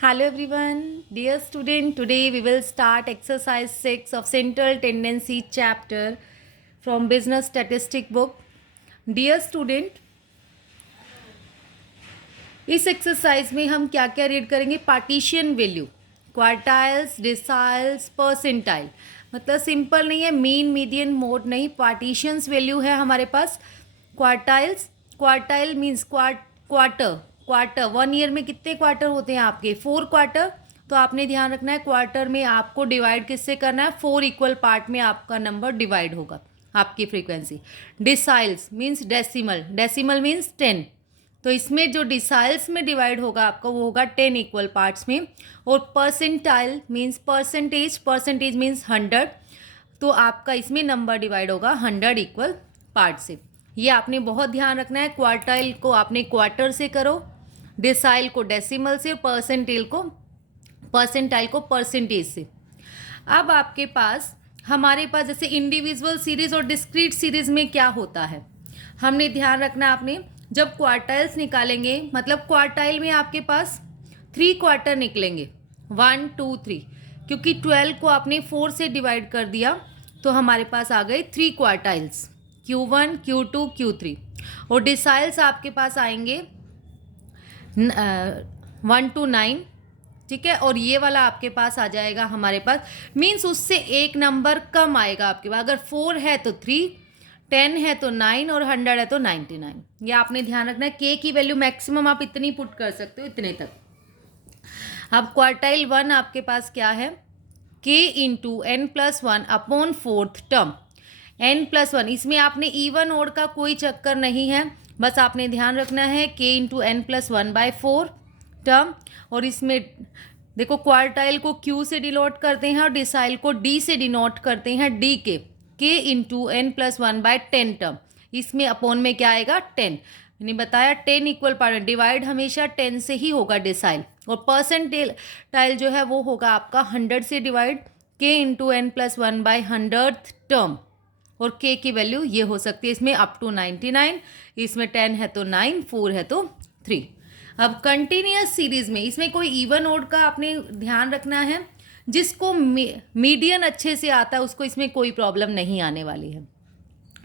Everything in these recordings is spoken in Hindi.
Hello everyone, dear student. Today we will start exercise 6 of Central Tendency chapter from Business Statistic book. Dear student, इस एक्सरसाइज में हम क्या क्या रीड करेंगे? Partition value, quartiles, deciles, percentile. मतलब सिंपल नहीं है, मीन मीडियन मोड नहीं, पार्टीशंस वैल्यू है हमारे पास। Quartiles, quartile means quarter. Quarter 1 year में कितने क्वार्टर होते हैं आपके? 4 क्वार्टर। तो आपने ध्यान रखना है क्वार्टर में आपको डिवाइड किससे करना है? 4 इक्वल पार्ट में आपका नंबर डिवाइड होगा, आपकी frequency. Deciles means decimal, decimal means 10। तो इसमें जो डिसाइल्स में डिवाइड होगा आपका वो होगा 10 इक्वल पार्ट्स में। और percentile means percentage, percentage means 100। तो आपका इसमें नंबर डिवाइड होगा 100 इक्वल पार्ट से। ये आपने बहुत ध्यान रखना है। क्वार्टाइल को आपने क्वार्टर से करो, डिसाइल को डेसिमल से, परसेंटाइल को परसेंटेज से। अब आपके पास हमारे पास जैसे इंडिविजुअल सीरीज और डिस्क्रीट सीरीज में क्या होता है, हमने ध्यान रखना है। आपने जब क्वार्टाइल्स निकालेंगे, मतलब क्वार्टाइल में आपके पास 3 क्वार्टर निकलेंगे, 1 2 3, क्योंकि 12 को आपने 4 से डिवाइड कर दिया तो हमारे पास आ गए 3 क्वार्टाइल्स, Q1 Q2 Q3। और डिसाइल्स आपके पास आएंगे 1 to 9, ठीक है। और ये वाला आपके पास आ जाएगा हमारे पास, मीन्स उससे एक नंबर कम आएगा आपके पास। अगर 4 है तो 3, 10 है तो 9 और 100 है तो 99। ये आपने ध्यान रखना है। के की वैल्यू मैक्सिमम आप इतनी पुट कर सकते हो, इतने तक। अब क्वार्टाइल 1 आपके पास क्या है? K into n plus 1 upon 4th term. n+1, इसमें आपने इवन ओड का कोई चक्कर नहीं है, बस आपने ध्यान रखना है के इंटू n+1/4 टर्म। और इसमें देखो क्वार्टाइल को Q से डिनोट करते हैं और डिसाइल को D से डिनोट करते हैं, D के इंटू n+1/10 टर्म। इसमें अपॉन में क्या आएगा? 10। मैंने बताया 10 इक्वल पार्ट, डिवाइड हमेशा 10 से ही होगा डिसाइल। और परसेंटाइल जो है वो होगा आपका 100 से डिवाइड, के इंटू n+1/100th टर्म। और k की वैल्यू ये हो सकती है इसमें अप टू 99। इसमें 10 है तो 9, 4 है तो 3। अब कंटिन्यूअस सीरीज में इसमें कोई इवन ओड का आपने ध्यान रखना है। जिसको मीडियन अच्छे से आता है उसको इसमें कोई प्रॉब्लम नहीं आने वाली है।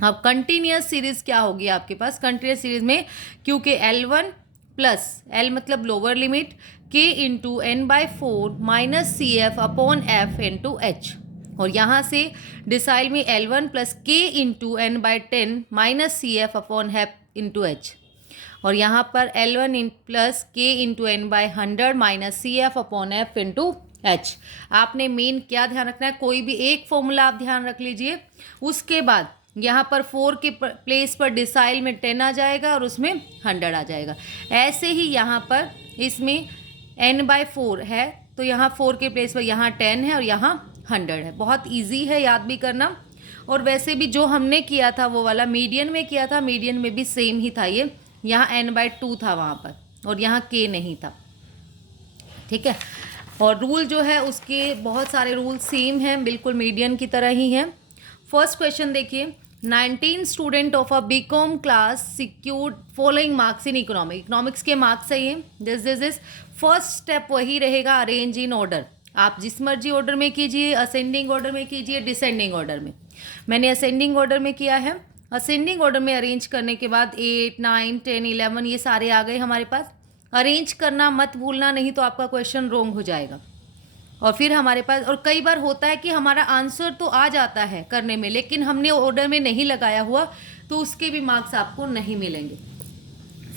अब कंटिन्यूअस सीरीज क्या होगी आपके पास? कंटिन्यूअस सीरीज में क्योंकि L1 प्लस L मतलब lower limit, K into n/4 minus CF upon F into H। और यहाँ से डिसाइल में L1 plus K into n/10 minus CF upon F into H। और यहाँ पर L1 plus K into n/100 minus CF upon F into H। आपने मेन क्या ध्यान रखना है? कोई भी एक फॉर्मूला आप ध्यान रख लीजिए, उसके बाद यहाँ पर 4 के प्लेस पर डिसाइल में 10 आ जाएगा और उसमें 100 आ जाएगा। ऐसे ही यहाँ पर इसमें n/4 है तो यहाँ 4 के प्लेस पर यहाँ 10 है और यहाँ 100 है। बहुत इजी है, याद भी करना। और वैसे भी जो हमने किया था वो वाला मीडियन में किया था, मीडियन में भी सेम ही था। ये यहाँ n/2 था वहाँ पर और यहाँ k नहीं था, ठीक है। और रूल जो है उसके बहुत सारे रूल सेम हैं, बिल्कुल मीडियन की तरह ही हैं। फर्स्ट क्वेश्चन देखिए, 19 student of a BCom class secured following marks in economics के मार्क्स है ये। दिस फर्स्ट स्टेप वही रहेगा, अरेंज इन ऑर्डर। आप जिस मर्जी ऑर्डर में कीजिए, असेंडिंग ऑर्डर में कीजिए, डिसेंडिंग ऑर्डर में। मैंने असेंडिंग ऑर्डर में किया है। असेंडिंग ऑर्डर में अरेंज करने के बाद 8 9 10 11 ये सारे आ गए हमारे पास। अरेंज करना मत भूलना, नहीं तो आपका क्वेश्चन रॉन्ग हो जाएगा। और फिर हमारे पास, और कई बार होता है कि हमारा आंसर तो आ जाता है करने में लेकिन हमने ऑर्डर में नहीं लगाया हुआ, तो उसके भी मार्क्स आपको नहीं मिलेंगे।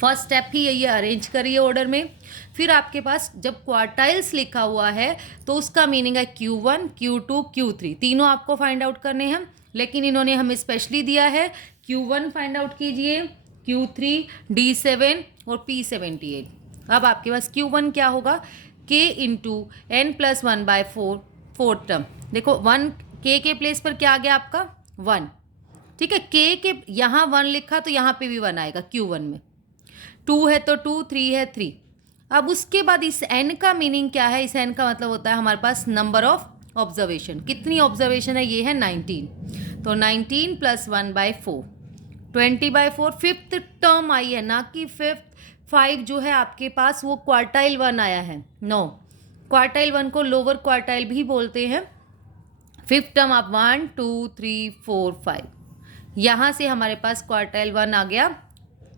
फर्स्ट स्टेप ही यही है, अरेंज करिए ऑर्डर में। फिर आपके पास जब क्वार्टाइल्स लिखा हुआ है तो उसका मीनिंग है Q1 Q2 Q3, तीनों आपको फाइंड आउट करने हैं। लेकिन इन्होंने हमें स्पेशली दिया है Q1 फाइंड आउट कीजिए, Q3 D7 और P78। अब आपके पास Q1 क्या होगा? K into n+1/4 fourth term. देखो 1 K के प्लेस पर क्या आ गया आपका? 1, ठीक है। K के यहाँ 1 लिखा तो यहाँ पे भी 1 आएगा Q1 में। 2 है तो 2, 3 है 3। अब उसके बाद इस n का मीनिंग क्या है? इस n का मतलब होता है हमारे पास नंबर ऑफ ऑब्जर्वेशन। कितनी ऑब्जर्वेशन है? ये है 19, तो 19 + 1/4 20/4 फिफ्थ टर्म आई है, ना कि फिफ्थ 5 जो है आपके पास वो क्वार्टाइल 1 आया है, नो। क्वार्टाइल 1 को लोअर क्वार्टाइल भी बोलते हैं। फिफ्थ टर्म आप 1 2 3 4 5, यहाँ से हमारे पास क्वार्टाइल 1 आ गया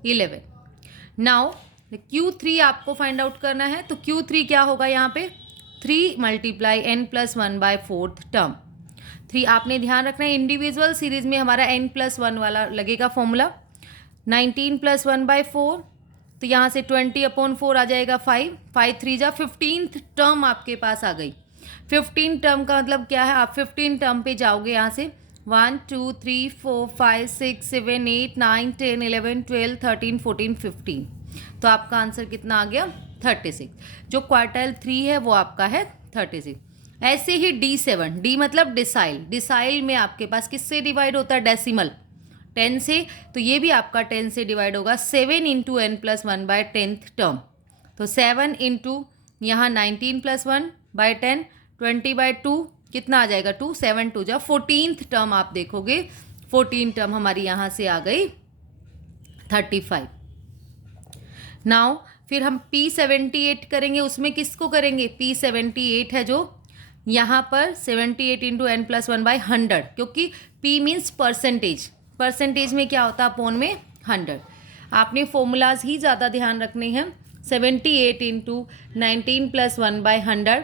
11। नाउ Q3 आपको फाइंड आउट करना है, तो Q3 क्या होगा यहाँ पे 3 multiply n+1 by fourth term. 3 आपने ध्यान रखना है, इंडिविजुअल सीरीज में हमारा n+1 वाला लगेगा फॉर्मूला। 19+1 बाय 4, तो यहाँ से 20/4 आ जाएगा 5, 5 3 जा 15th टर्म आपके पास आ गई। 15 टर्म का मतलब क्या है, आप 15 टर्म पे जाओगे यहाँ से 1 2 3 4 5 6 7 8 9 10 11 12 13 14 15, तो आपका आंसर कितना आ गया 36। जो क्वार्टाइल 3 है वो आपका है 36। ऐसे ही D7, डी मतलब डिसाइल, डिसाइल में आपके पास किससे डिवाइड होता है, डेसिमल 10 से, तो ये भी आपका 10 से डिवाइड होगा। 7 into n+1 bye 10th term, तो 7 इंटू यहाँ 19+1 बाय 10 20/2 कितना आ जाएगा 2, 7 2 जा 14th टर्म आप देखोगे 14 टर्म हमारी यहाँ से आ गई 35। नाउ फिर हम P78 करेंगे, उसमें किसको करेंगे, P78 है जो यहाँ पर 78 इंटू n+1 बाय 100, क्योंकि P मीन्स परसेंटेज, परसेंटेज में क्या होता है अपोन में 100। आपने फॉर्मूलाज ही ज़्यादा ध्यान रखने हैं। 78 इंटू 19+1 बाय 100,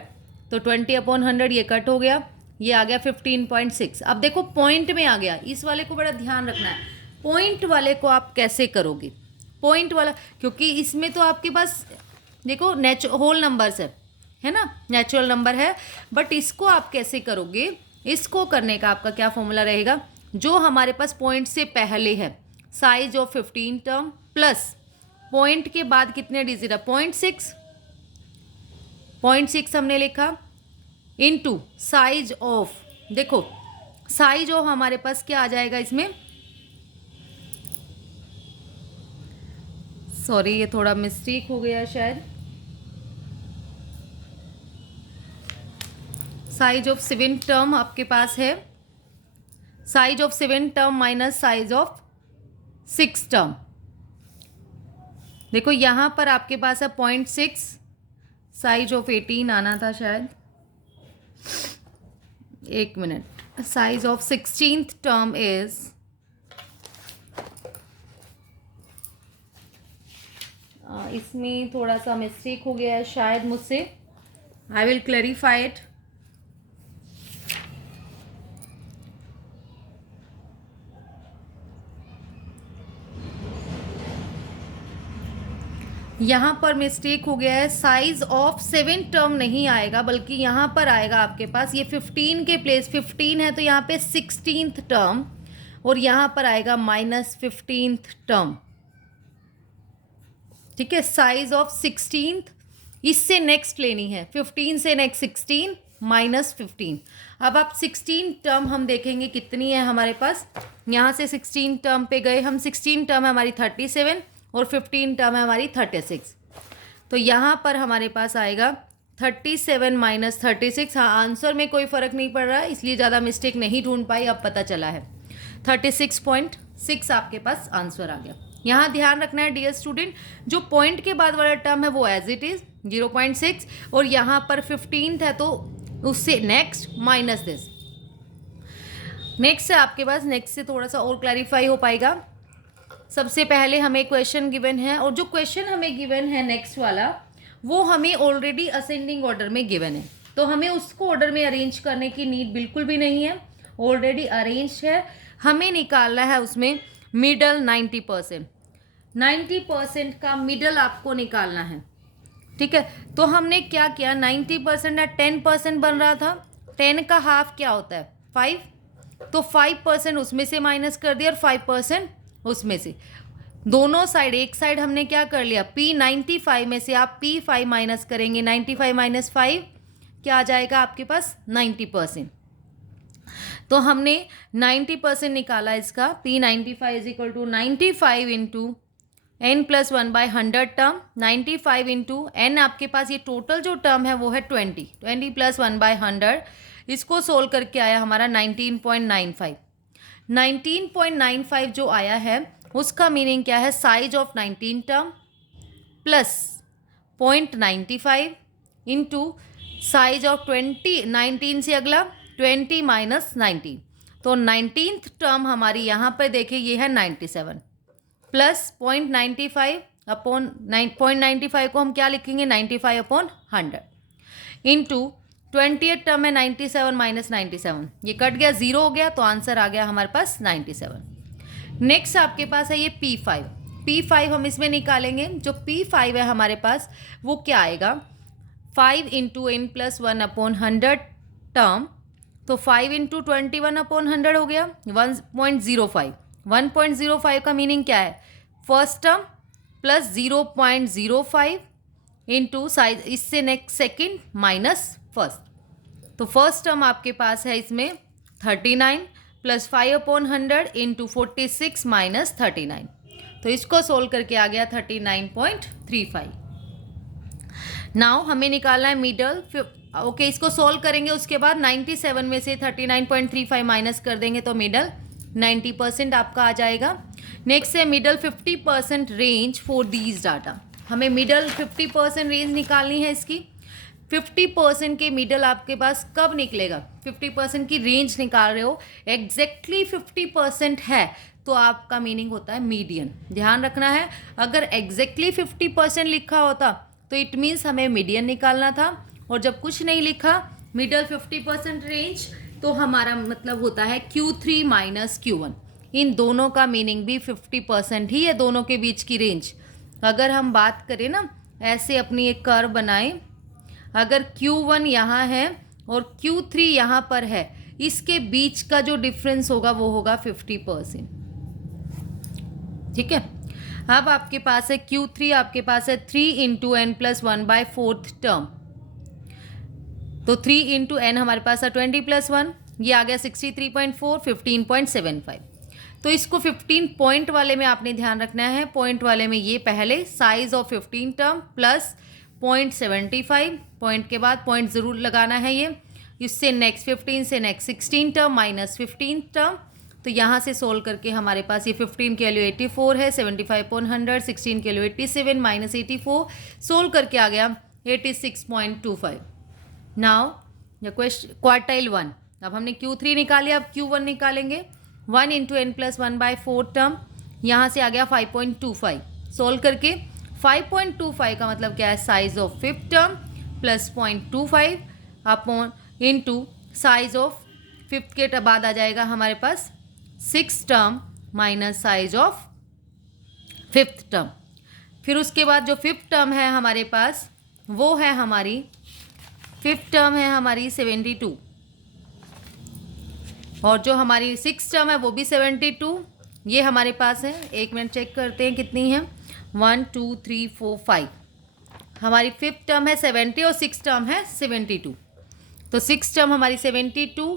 तो 20/100 ये कट हो गया, ये आ गया 15.6। अब देखो पॉइंट में आ गया, इस वाले को बड़ा ध्यान रखना है। पॉइंट वाले को आप कैसे करोगे, पॉइंट वाला, क्योंकि इसमें तो आपके पास देखो होल नंबर्स है ना, नेचुरल नंबर है, बट इसको आप कैसे करोगे, इसको करने का आपका क्या फॉर्मूला रहेगा, जो हमारे पास पॉइंट से पहले है size of 15 term plus point के बाद कितने डिजिट है 0.6, 0.6 हमने लिखा इनटू साइज ऑफ, देखो साइज ऑफ हमारे पास क्या आ जाएगा इसमें, सॉरी ये थोड़ा मिस्टेक हो गया शायद, साइज ऑफ 7 टर्म आपके पास है, size of 7 term minus size of 6 term. देखो यहाँ पर आपके पास है 0.6, साइज ऑफ 18 आना था शायद, एक minute, size of 16th term is इसमें थोड़ा सा मिस्टेक हो गया है शायद मुझसे, आई विल क्लैरिफाई इट। यहाँ पर मिस्टेक हो गया है, साइज ऑफ 7 टर्म नहीं आएगा, बल्कि यहाँ पर आएगा आपके पास ये 15 के प्लेस 15 है, तो यहाँ पे 16th टर्म, और यहाँ पर आएगा -15th टर्म, ठीक है। साइज ऑफ 16th इससे नेक्स्ट लेनी है, 15 से नेक्स्ट 16 -15। अब आप 16 टर्म हम देखेंगे कितनी है हमारे पास, यहाँ से 16 टर्म पे गए हम, 16 टर्म है हमारी 37 और 15 टर्म है हमारी 36, तो यहाँ पर हमारे पास आएगा 37 - 36। हाँ, आंसर में कोई फ़र्क नहीं पड़ रहा है, इसलिए ज़्यादा मिस्टेक नहीं ढूंढ पाई, अब पता चला है 36.6 आपके पास आंसर आ गया। यहाँ ध्यान रखना है डियर स्टूडेंट, जो पॉइंट के बाद वाला टर्म है वो एज इट इज़ 0.6, और यहाँ पर 15th है तो उससे नेक्स्ट माइनस दिस। नेक्स्ट है आपके पास, नेक्स्ट से थोड़ा सा और क्लैरिफाई हो पाएगा। सबसे पहले हमें क्वेश्चन गिवन है, और जो क्वेश्चन हमें गिवन है नेक्स्ट वाला, वो हमें ऑलरेडी असेंडिंग ऑर्डर में गिवन है, तो हमें उसको ऑर्डर में अरेंज करने की नीड बिल्कुल भी नहीं है, ऑलरेडी अरेंज है। हमें निकालना है उसमें मिडल 90%, 90% का मिडल आपको निकालना है, ठीक है। तो हमने क्या किया, 90% या 10% बन रहा था, 10 का हाफ क्या होता है 5, तो 5% उसमें से माइनस कर दिया और 5% उसमें से, दोनों साइड, एक साइड हमने क्या कर लिया, P95 में से आप P5 माइनस करेंगे, 95 - 5 क्या आ जाएगा आपके पास 90%, तो हमने 90% निकाला इसका, P95 = 95 into n+1 by 100 term, 95 into n आपके पास ये टोटल जो टर्म है वो है 20 + 1 बाय 100, इसको सोल्व करके आया हमारा 19.95। 19.95 जो आया है उसका मीनिंग क्या है, size of 19 term plus 0.95 into size of 20, 19 से अगला 20 माइनस 19, तो 19th टर्म हमारी यहाँ पर देखिए ये है 97 प्लस 0.95 अपॉन 0.95 को हम क्या लिखेंगे 95 अपॉन 100 इंटू 20th टर्म है 97 माइनस 97, ये कट गया, जीरो हो गया, तो आंसर आ गया हमारे पास 97। नेक्स्ट आपके पास है ये P5। P5 हम इसमें निकालेंगे। जो P5 है हमारे पास वो क्या आएगा 5 into n plus 1 upon 100 term, तो 5 इंटू 21 अपॉन 100 हो गया 1.05। 1.05 का मीनिंग क्या है first term plus 0.05 into size, इससे नेक्स्ट सेकेंड माइनस फर्स्ट, तो फर्स्ट टर्म आपके पास है इसमें 39 प्लस 5 अपॉन 100 इंटू 46 माइनस 39, तो इसको सोल्व करके आ गया 39.35। नाउ हमें निकालना है मिडल। ओके, इसको सोल्व करेंगे, उसके बाद 97 में से 39.35 माइनस कर देंगे तो मिडल 90% आपका आ जाएगा। नेक्स्ट है middle 50% range for these data. हमें मिडल 50% रेंज निकालनी है इसकी। 50% के मिडल आपके पास कब निकलेगा, 50% की रेंज निकाल रहे हो, एग्जैक्टली 50% है तो आपका मीनिंग होता है मीडियन। ध्यान रखना है, अगर एग्जैक्टली 50% लिखा होता तो इट मीन्स हमें मीडियन निकालना था, और जब कुछ नहीं लिखा मिडल 50% रेंज तो हमारा मतलब होता है Q3 माइनस Q1। इन दोनों का मीनिंग भी 50% ही है, दोनों के बीच की रेंज। अगर हम बात करें ना, ऐसे अपनी एक कर्व बनाएं, अगर Q1 यहाँ है और Q3 यहाँ पर है, इसके बीच का जो डिफरेंस होगा वो होगा 50%। ठीक है, अब आपके पास है Q3, आपके पास है 3 इंटू एन प्लस 1/4 टर्म, तो 3 इंटू एन हमारे पास है 20 प्लस 1, ये आ गया 63.4, 15.75। तो इसको 15 पॉइंट वाले में आपने ध्यान रखना है, पॉइंट वाले में ये पहले size of 15 term plus 0.75, point के बाद पॉइंट ज़रूर लगाना है ये, इससे नेक्स्ट 15 से नेक्स्ट 16 टर्म माइनस 15 टर्म, तो यहाँ से सोल्व करके हमारे पास ये 15 के वैल्यू 84 है, 75/100, 16 के वैल्यू 87 माइनस 84, सोल्व करके आ गया 86.25। नाउ क्वेश्चन क्वार्टाइल 1, अब हमने Q3 निकाले, अब Q1 निकालेंगे। 1 इंटू एन प्लस 1/4 टर्म, यहाँ से आ गया 5.25, सोल्व करके 5.25 का मतलब क्या है size of 5th term plus 0.25 upon into size of 5th के बाद आ जाएगा हमारे पास 6th term minus size of 5th term. फिर उसके बाद जो 5th टर्म है हमारे पास वो है हमारी 5th टर्म है हमारी 72, और जो हमारी 6th टर्म है वो भी 72, ये हमारे पास है। एक मिनट चेक करते हैं कितनी है, 1 2 3 4 5, हमारी 5th टर्म है 70 और 6th टर्म है 72, तो 6th टर्म हमारी 72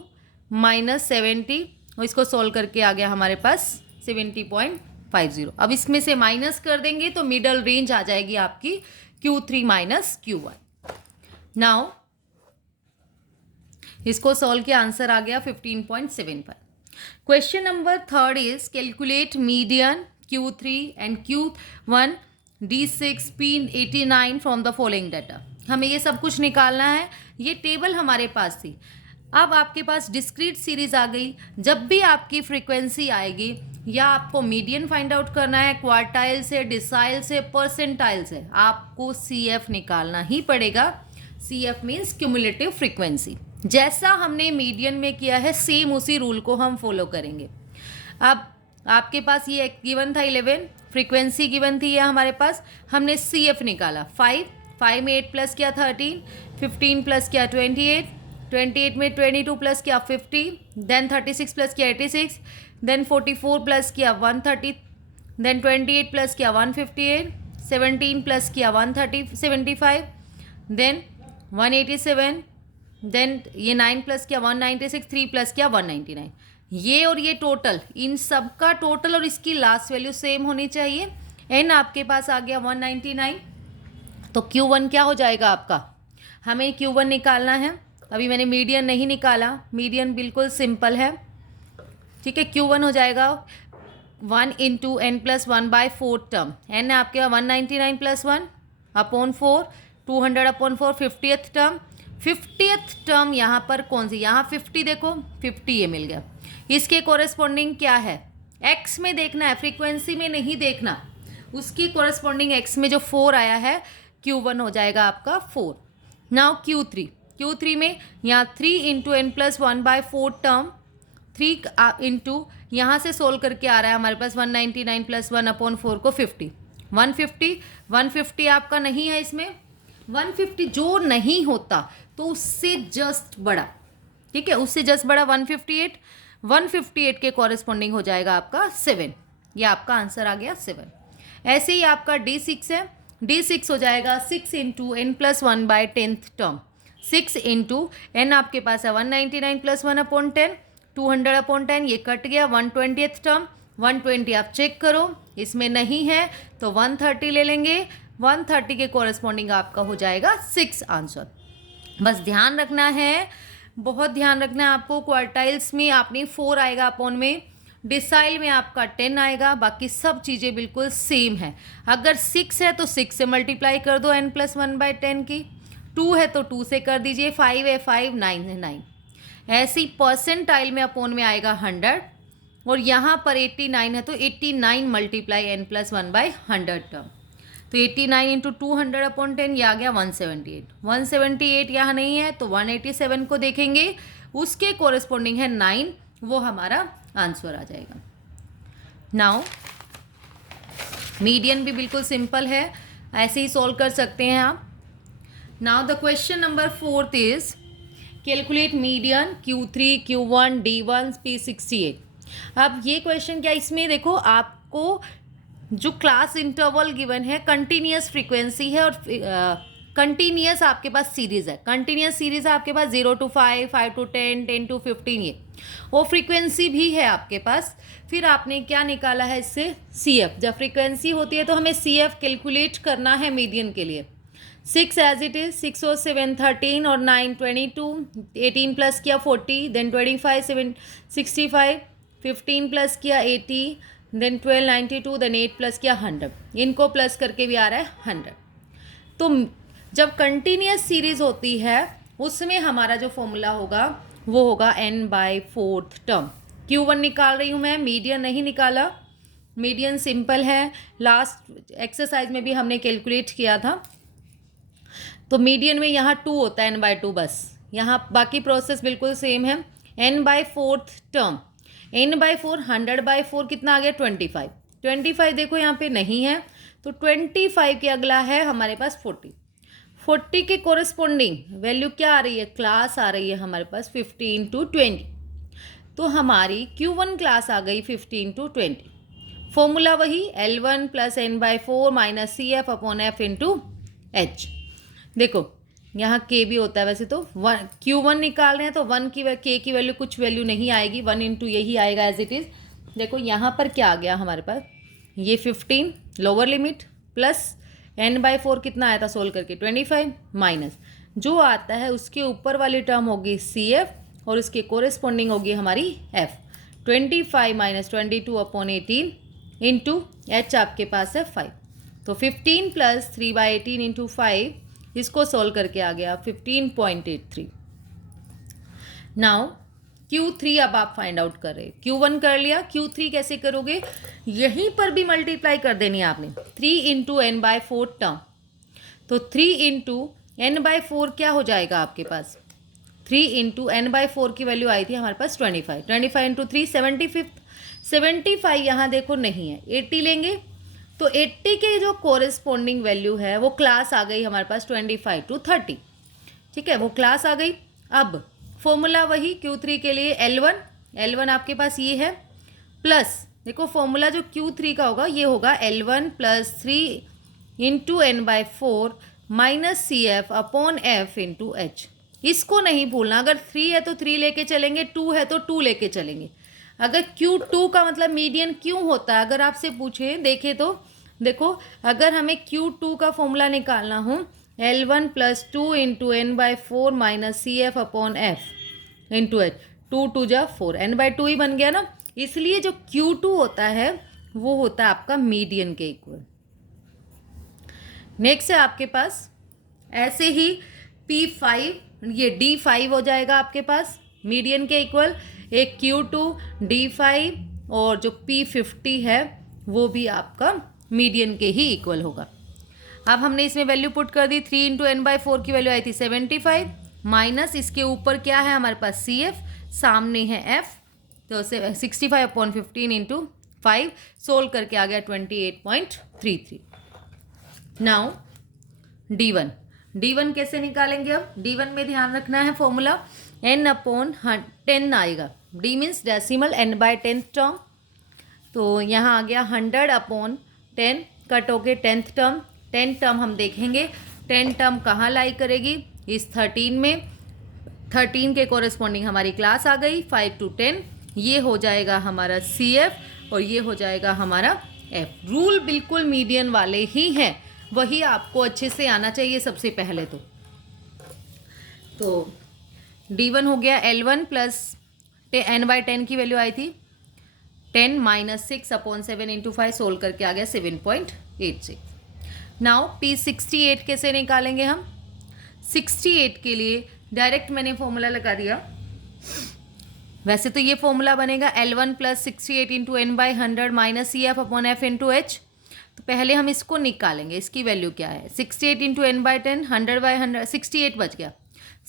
माइनस 70, और इसको सोल्व करके आ गया हमारे पास 70.50। अब इसमें से माइनस कर देंगे तो मिडल रेंज आ जाएगी आपकी Q3 माइनस Q1। नाउ इसको सोल्व किया, आंसर आ गया 15.75। Question number 3 is calculate median Q3 and Q1 D6 P89 from the following data. हमें ये सब कुछ निकालना है, ये टेबल हमारे पास थी। अब आपके पास डिस्क्रीट सीरीज आ गई, जब भी आपकी फ्रीक्वेंसी आएगी या आपको मीडियन फाइंड आउट करना है क्वार्टाइल से, डिसाइल से, परसेंटाइल से, आपको CF निकालना ही पड़ेगा। CF means cumulative frequency. जैसा हमने मीडियन में किया है सेम उसी रूल को हम फॉलो करेंगे। अब आपके पास ये गिवन था 11, फ्रीक्वेंसी गिवन थी ये हमारे पास, हमने CF निकाला 5 में 8 प्लस किया 13, 15 प्लस किया 28, 28 में 22 प्लस किया 50, देन 36 प्लस किया 86, देन 44 प्लस किया 130, देन 28 प्लस किया 158, 17 प्लस किया 175, देन 187, देन ये 9 प्लस किया 196, 3 प्लस किया 199। ये और ये टोटल, इन सब का टोटल और इसकी लास्ट वैल्यू सेम होनी चाहिए। एन आपके पास आ गया 199, तो Q1 क्या हो जाएगा आपका, हमें Q1 निकालना है। अभी मैंने मीडियन नहीं निकाला, मीडियन बिल्कुल सिंपल है। ठीक है, Q1 हो जाएगा 1 into n plus 1/4 term, n है आपके 199 plus 1 upon 4, 200 upon 4, 50th term 50th term यहाँ पर कौन सी, यहाँ 50 देखो 50 ये मिल गया, इसके कोरेस्पॉन्डिंग क्या है, एक्स में देखना है, फ्रीक्वेंसी में नहीं देखना, उसकी कोरेस्पॉन्डिंग एक्स में जो 4 आया है Q1 हो जाएगा आपका 4। नाउ Q3 में यहाँ 3 into n plus 1/4 term, 3 into यहाँ से सोल्व करके आ रहा है हमारे पास 199 प्लस 1/4 को 50, 150 आपका नहीं है इसमें, 150 जो नहीं होता तो उससे जस्ट बड़ा, ठीक है, उससे जस्ट बड़ा 158 के कॉरेस्पॉन्डिंग हो जाएगा आपका 7, ये आपका आंसर आ गया 7। ऐसे ही आपका D6 है, D6 हो जाएगा 6 into n plus 1/10th term, 6 into n आपके पास है 199 प्लस 1/10, 200/10, ये कट गया, 120th टर्म, 120 आप चेक करो, इसमें नहीं है तो 130 ले लेंगे, 130 के कॉरेस्पॉन्डिंग आपका हो जाएगा 6 आंसर। बस ध्यान रखना है, बहुत ध्यान रखना है आपको, क्वार्टाइल्स में आपने 4 आएगा अपॉन में, डिसाइल में आपका 10 आएगा, बाकी सब चीज़ें बिल्कुल सेम है। अगर 6 है तो 6 से मल्टीप्लाई कर दो n प्लस 1/10 की, 2 है तो 2 से कर दीजिए, 5 है 5, 9 है 9। ऐसी परसेंटाइल में अपॉन में आएगा 100, और यहाँ पर 89 है तो 89 मल्टीप्लाई n प्लस 1/100 टर्म, तो 89 इंटू 200/10 ये आ गया 178, 178 यहाँ नहीं है तो 187 को देखेंगे, उसके कोरेस्पॉन्डिंग है 9, वो हमारा आंसर आ जाएगा। नाउ मीडियन भी बिल्कुल सिंपल है, ऐसे ही सॉल्व कर सकते हैं आप। Now the question number 4 is calculate median Q3, Q1, D1, P68। अब ये क्वेश्चन क्या, इसमें देखो आपको जो क्लास इंटरवल गिवन है कंटिन्यूस फ्रीक्वेंसी है, और कंटिन्यूस आपके पास सीरीज है, कंटिन्यूस सीरीज है आपके पास 0 to 5, 5 to 10, 10 to 15, ये वो फ्रीक्वेंसी भी है आपके पास। फिर आपने क्या निकाला है इससे, CF, जब फ्रीक्वेंसी होती है तो हमें CF कैलकुलेट करना है मीडियन के लिए। 6 एज इट इज, 6 और 7 13 और 9 22, 18 प्लस किया 40, देन 25 7 65, 15 प्लस किया 80, देन 12 92, देन 8 प्लस किया 100, इनको प्लस करके भी आ रहा है 100। तो जब कंटिन्यूस सीरीज होती है उसमें हमारा जो फॉर्मूला होगा वो होगा n/4 टर्म। Q1 निकाल रही हूँ मैं, मीडियन नहीं निकाला, मीडियन सिंपल है, लास्ट एक्सरसाइज में भी हमने कैलकुलेट किया था। तो मीडियन में यहाँ 2 होता है n/2 बस, यहाँ बाकी प्रोसेस बिल्कुल सेम है। n/4 टर्म, n/4 100/4 कितना आ गया 25, 25 देखो यहाँ पे नहीं है तो 25 के अगला है हमारे पास 40, 40 के कोरेस्पॉन्डिंग वैल्यू क्या आ रही है, क्लास आ रही है हमारे पास 15 to 20, तो हमारी Q1 क्लास आ गई 15 to 20। फॉर्मूला वही L1 plus n/4 minus CF upon F into H। देखो यहाँ K भी होता है वैसे तो, Q1 निकाल रहे हैं तो 1 की K की वैल्यू कुछ वैल्यू नहीं आएगी, 1 इंटू यही आएगा एज इट इज़। देखो यहाँ पर क्या आ गया हमारे पास, ये 15 लोअर लिमिट प्लस n/4 कितना आया था सोल्व करके 25, माइनस जो आता है उसके ऊपर वाली टर्म होगी CF और उसके कोरेस्पॉन्डिंग होगी हमारी F। 25 minus 22 upon 18 into H आपके पास है 5, तो 15 प्लस 3/18 इंटू 5, इसको सोल्व करके आ गया 15.83। नाउ Q3 अब आप फाइंड आउट कर रहे हैं, Q1 कर लिया, Q3 कैसे करोगे, यहीं पर भी मल्टीप्लाई कर देनी है आपने, 3 इंटू n/4 टर्म, तो 3 इंटू n/4 क्या हो जाएगा आपके पास, 3 इंटू n/4 की वैल्यू आई थी हमारे पास 25, 25 इंटू 3 75 यहाँ देखो नहीं है, 80 लेंगे तो 80 के जो कोरेस्पॉन्डिंग वैल्यू है वो क्लास आ गई हमारे पास 25 to 30, ठीक है, वो क्लास आ गई। अब फॉर्मूला वही Q3 के लिए L1 आपके पास ये है, प्लस देखो फॉर्मूला जो Q3 का होगा ये होगा L1 plus 3 into n/4 minus CF upon F into H। इसको नहीं भूलना, अगर 3 है तो 3 लेके चलेंगे, 2 है तो 2 लेके चलेंगे। अगर Q2 का मतलब मीडियन क्यों होता है, अगर आपसे पूछे देखे तो देखो, अगर हमें Q2 का फॉर्मूला निकालना हो L1 plus 2 into n/4 minus CF upon F into H, 2 2 जा 4, n/2 ही बन गया ना, इसलिए जो Q2 होता है वो होता है आपका मीडियन के इक्वल। नेक्स्ट है आपके पास ऐसे ही P5 ये D5 हो जाएगा आपके पास मीडियन के इक्वल, एक Q2 D5 और जो P50 है वो भी आपका मीडियन के ही इक्वल होगा। अब हमने इसमें वैल्यू पुट कर दी, 3 इंटू n/4 की वैल्यू आई थी 75 माइनस इसके ऊपर क्या है हमारे पास CF, सामने है F, तो 65/15 इंटू 5 सोल्व करके आ गया 28.33। नाउ D1 कैसे निकालेंगे? अब D1 में ध्यान रखना है फॉर्मूला n/10 आएगा। D means decimal, n/10 term, तो यहाँ आ गया 100/10 कट होके 10th टर्म। 10 टर्म हम देखेंगे 10 टर्म कहाँ लाई करेगी, इस 13 में। 13 के कोरेस्पॉन्डिंग हमारी क्लास आ गई 5 to 10, ये हो जाएगा हमारा CF और ये हो जाएगा हमारा F। रूल बिल्कुल मीडियन वाले ही हैं, वही आपको अच्छे से आना चाहिए सबसे पहले तो D1 हो गया L1 प्लस n/10 की वैल्यू आई थी 10 माइनस 6/7 इंटू 5 सोल्व करके आ गया 7.86। नाउ P68 कैसे निकालेंगे हम? 68 के लिए डायरेक्ट मैंने फॉर्मूला लगा दिया। वैसे तो ये फॉर्मूला बनेगा L1 plus 68 into n/100 minus CF/F into H। तो पहले हम इसको निकालेंगे, इसकी वैल्यू क्या है, 68 इंटू n/10 100/100 68 बच गया।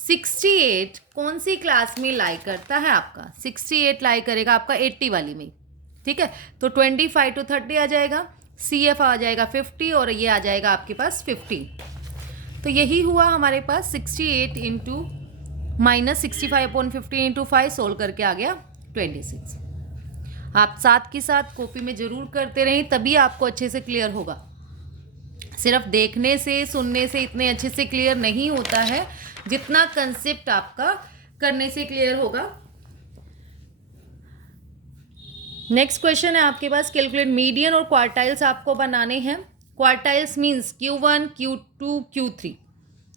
68 कौन सी क्लास में लाई करता है आपका? 68 लाई करेगा आपका 80 वाली में, ठीक है। तो 25 to 30 आ जाएगा, CF आ जाएगा 50 और ये आ जाएगा आपके पास 50। तो यही हुआ हमारे पास 68 इंटू माइनस 65/15 इंटू 5 सोल्व करके आ गया 26। आप साथ के साथ कॉपी में ज़रूर करते रहें, तभी आपको अच्छे से क्लियर होगा। सिर्फ देखने से सुनने से इतने अच्छे से क्लियर नहीं होता है जितना कंसेप्ट आपका करने से क्लियर होगा। नेक्स्ट क्वेश्चन है आपके पास, कैलकुलेट मीडियन और क्वार्टाइल्स आपको बनाने हैं। Quartiles means Q1 Q2 Q3,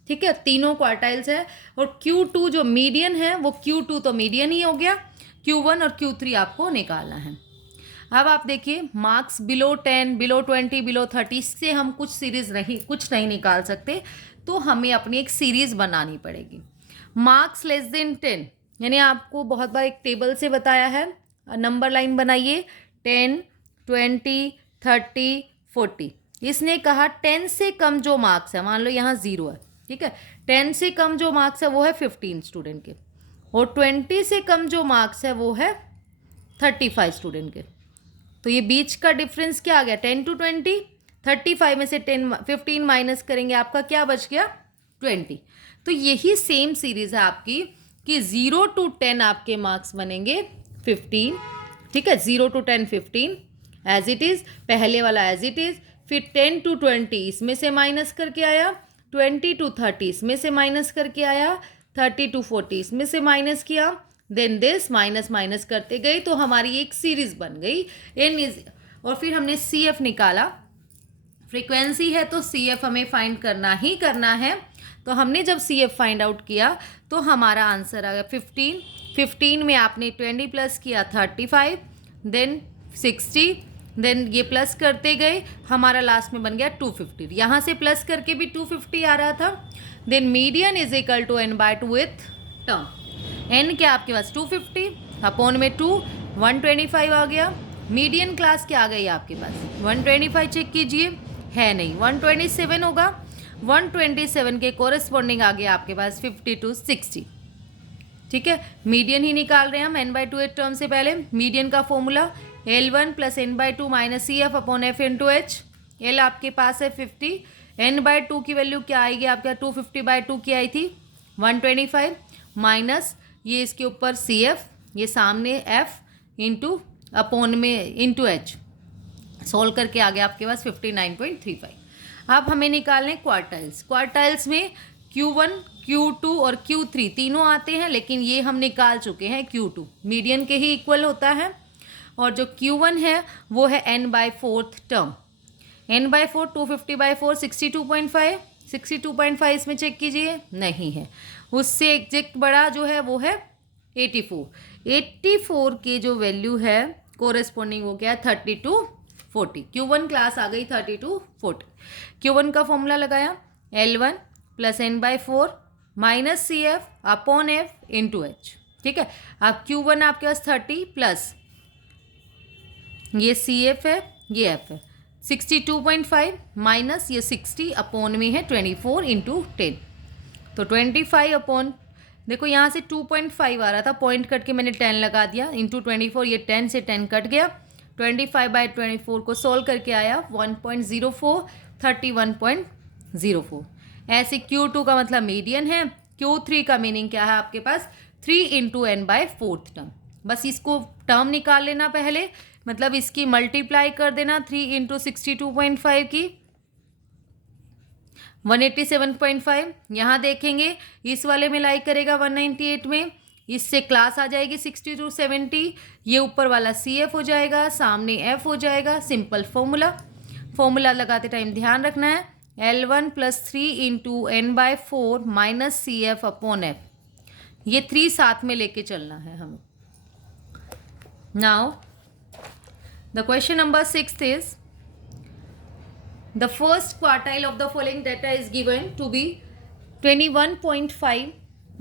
ठीक है, तीनों क्वार्टाइल्स है। और Q2 जो मीडियन है वो Q2 तो मीडियन ही हो गया, Q1 और Q3 आपको निकालना है। अब आप देखिए मार्क्स बिलो 10 बिलो 20 बिलो 30 से हम कुछ नहीं निकाल सकते, तो हमें अपनी एक सीरीज बनानी पड़ेगी। मार्क्स लेस देन 10 यानी आपको बहुत बार एक टेबल से बताया है, नंबर लाइन बनाइए 10 20 30 40। इसने कहा 10 से कम जो मार्क्स है, मान लो यहाँ 0 है, ठीक है, 10 से कम जो मार्क्स है वो है 15 स्टूडेंट के, और 20 से कम जो मार्क्स है वो है 35 स्टूडेंट के। तो ये बीच का डिफरेंस क्या आ गया, 10 to 20। 35 में से 15 माइनस करेंगे, आपका क्या बच गया 20। तो यही सेम सीरीज है आपकी कि 0 to 10 आपके मार्क्स बनेंगे 15, ठीक है, 0 to 10 15 एज इट इज़, पहले वाला एज इट इज़। फिर 10 to 20 इसमें से माइनस करके आया, 20 to 30 इसमें से माइनस करके आया, 30 to 40 इसमें से माइनस किया, देन दिस माइनस माइनस करते गए, तो हमारी एक सीरीज बन गई n इज। और फिर हमने CF निकाला, फ्रीक्वेंसी है तो CF हमें फाइंड करना ही करना है। तो हमने जब CF फाइंड आउट किया तो हमारा आंसर आ गया 15। 15 में आपने 20 प्लस किया 35, देन 60, देन ये प्लस करते गए, हमारा लास्ट में बन गया 250। यहाँ से प्लस करके भी 250 आ रहा था। Then median is equal to n/2 with term. n क्या आपके पास 250 अपॉन में 2 125 आ गया। मीडियन क्लास क्या आ गई आपके पास 125, चेक कीजिए, है नहीं, 127 होगा। 127 के कोरेस्पॉन्डिंग आ गया आपके पास 50 to 60, ठीक है। मीडियन ही निकाल रहे हैं हम n/2 टर्म से पहले। मीडियन का formula L1 plus n/2 minus CF upon F into H। L आपके पास है 50, n/2 की वैल्यू क्या आएगी आपका 250/2 की आई थी 125 माइनस ये इसके ऊपर CF, ये सामने F इंटू अपॉन में इंटू H, सोल्व करके आ गया आपके पास 59.35। अब हमें निकालने क्वार्टाइल्स। क्वार्टाइल्स में Q1 Q2 और Q3 तीनों आते हैं, लेकिन ये हम निकाल चुके हैं Q2 मीडियन के ही इक्वल होता है। और जो Q1 है वो है n/4 टर्म, n/4 250/4 62.5, 62.5 इसमें चेक कीजिए, नहीं है। उससे एग्जैक्ट बड़ा जो है वो है 84। 84 के जो वैल्यू है कोरेस्पॉन्डिंग वो क्या है 30 to 40। Q1 क्लास आ गई 30 to 40। Q1 का फॉर्मूला लगाया L1 plus n/4 minus C F upon F into H. ठीक है, अब Q1 आपके पास 30 प्लस ये सी एफ है, ये एफ है, 62.5 माइनस ये 60 अपॉन में है 24 इंटू 10, तो 25 अपॉन, देखो यहाँ से 2.5 आ रहा था, पॉइंट कट के मैंने 10 लगा दिया, इंटू 24, ये 10 से 10 कट गया, 25/24 को सोल्व करके आया 1.04, 31.04। ऐसे Q2 का मतलब मीडियन है, Q3 का मीनिंग क्या है आपके पास 3 into n by fourth term. बस इसको टर्म निकाल लेना पहले, मतलब इसकी मल्टीप्लाई कर देना 3 इंटू 62.5 की 187.5। यहाँ देखेंगे इस वाले में लाइक करेगा 198 में, इससे क्लास आ जाएगी 60 to 70, ये ऊपर वाला सी एफ हो जाएगा, सामने एफ हो जाएगा। सिंपल फॉर्मूला लगाते टाइम ध्यान रखना है, L1 plus 3 into n by 4 minus C F upon F, ये 3 साथ में लेके चलना है हमें। Now the question number 6 is the first quartile of the following data is given to be 21.5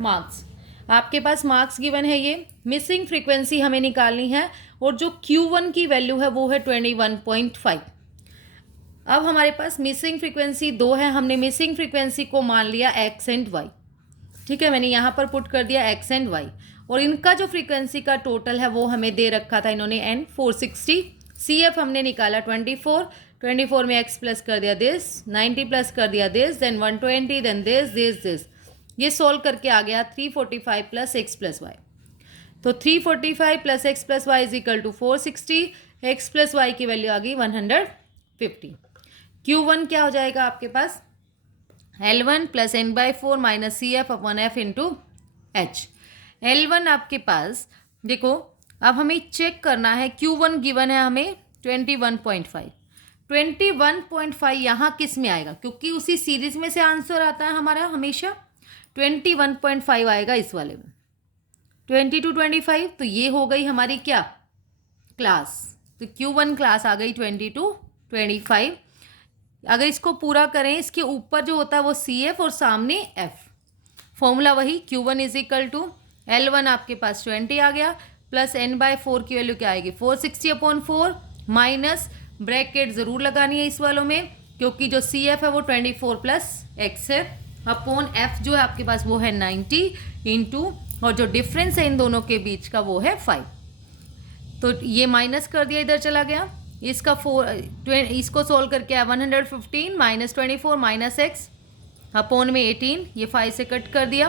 marks। आपके पास मार्क्स गिवन है, ये मिसिंग फ्रीक्वेंसी हमें निकालनी है और जो Q1 की वैल्यू है वो है 21.5। अब हमारे पास मिसिंग फ्रीक्वेंसी 2 है, हमने मिसिंग फ्रीक्वेंसी को मान लिया x एंड y। ठीक है, मैंने यहाँ पर पुट कर दिया x एंड y, और इनका जो फ्रीक्वेंसी का टोटल है वो हमें दे रखा था इन्होंने n 460, सी एफ हमने निकाला 24 में x प्लस कर दिया दिस, 90 प्लस कर दिया दिस, देन 120, देन दिस, ये सोल्व करके आ गया 345 प्लस x प्लस वाई। तो 345 plus x plus Y is equal to 460, x plus Y की वैल्यू आ गई 150। Q1 क्या हो जाएगा आपके पास L1 plus n by 4 minus C F upon F into H. L1 आपके पास देखो, अब हमें चेक करना है, Q1 गिवन है हमें 21.5, 21.5 यहाँ किस में आएगा, क्योंकि उसी सीरीज में से आंसर आता है हमारा हमेशा, 21.5 आएगा इस वाले में, 20 to 25, तो ये हो गई हमारी क्या क्लास, तो Q1 क्लास आ गई 20 to 25। अगर इसको पूरा करें, इसके ऊपर जो होता है वो सी एफ और सामने एफ, फॉर्मूला वही Q1 is equal to L1 आपके पास 20 आ गया, प्लस n बाय 4 की वैल्यू क्या आएगी 460 अपॉन 4, माइनस ब्रैकेट ज़रूर लगानी है इस वालों में, क्योंकि जो सी एफ है वो 24 प्लस एक्स है, अपॉन एफ जो है आपके पास वो है 90 इंटू, और जो डिफरेंस है इन दोनों के बीच का वो है 5, तो ये माइनस कर दिया, इधर चला गया, इसका इसको सोल्व करके आया 115 माइनस 24 माइनस एक्स अपॉन में 18, ये 5 से कट कर दिया,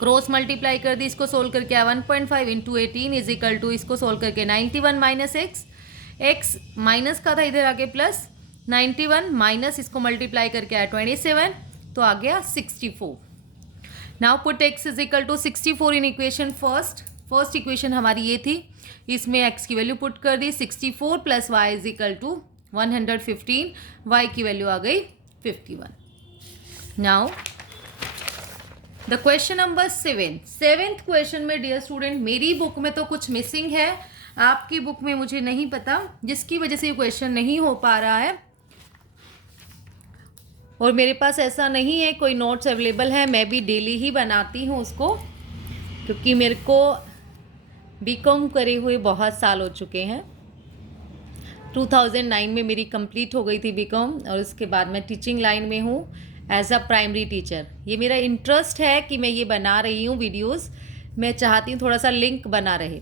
क्रॉस मल्टीप्लाई कर दी, इसको सोल्व करके आया 1.5 इंटू 18 इज इक्वल टू, इसको सोल्व करके 91 माइनस एक्स माइनस का था इधर आगे प्लस 91 माइनस इसको मल्टीप्लाई करके आया 27, तो आ गया 64। Now put x is equal to 64 in equation first equation हमारी ये थी, इसमें x की वैल्यू पुट कर दी 64 plus y is equal to 115, y की वैल्यू आ गई 51। Now the question number 7th question में डियर स्टूडेंट, मेरी बुक में तो कुछ मिसिंग है, आपकी बुक में मुझे नहीं पता, जिसकी वजह से ये क्वेश्चन नहीं हो पा रहा है, और मेरे पास ऐसा नहीं है कोई नोट्स अवेलेबल है, मैं भी डेली ही बनाती हूँ उसको, क्योंकि मेरे को बीकॉम करे हुए बहुत साल हो चुके हैं। 2009 में मेरी कंप्लीट हो गई थी बीकॉम, और उसके बाद मैं टीचिंग लाइन में हूँ एज अ प्राइमरी टीचर। ये मेरा इंटरेस्ट है कि मैं ये बना रही हूँ वीडियोस, मैं चाहती हूँ थोड़ा सा लिंक बना रहे।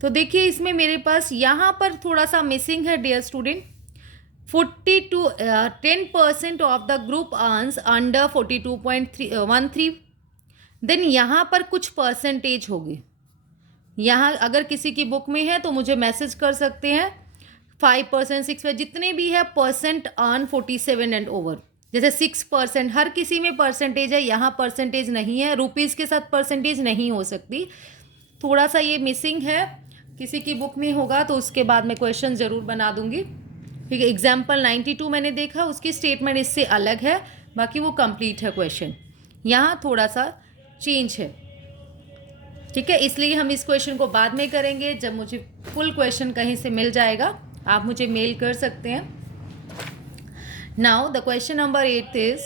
तो देखिए इसमें मेरे पास यहाँ पर थोड़ा सा मिसिंग है dear student, 10% of the group earns under 42.13, then यहाँ पर कुछ परसेंटेज होगी। यहाँ अगर किसी की बुक में है तो मुझे मैसेज कर सकते हैं, 5%, 6%, जितने भी है परसेंट अर्न 47 एंड ओवर, जैसे 6% हर किसी में परसेंटेज है, यहाँ परसेंटेज नहीं है, रुपीज़ के साथ परसेंटेज नहीं हो सकती, थोड़ा सा ये मिसिंग है। किसी की बुक में होगा तो उसके बाद मैं क्वेश्चन ज़रूर बना दूंगी। ठीक है, एग्जाम्पल 92 मैंने देखा, उसकी स्टेटमेंट इससे अलग है, बाकी वो कंप्लीट है क्वेश्चन, यहाँ थोड़ा सा चेंज है। ठीक है, इसलिए हम इस क्वेश्चन को बाद में करेंगे, जब मुझे फुल क्वेश्चन कहीं से मिल जाएगा, आप मुझे मेल कर सकते हैं। Now the question number 8 is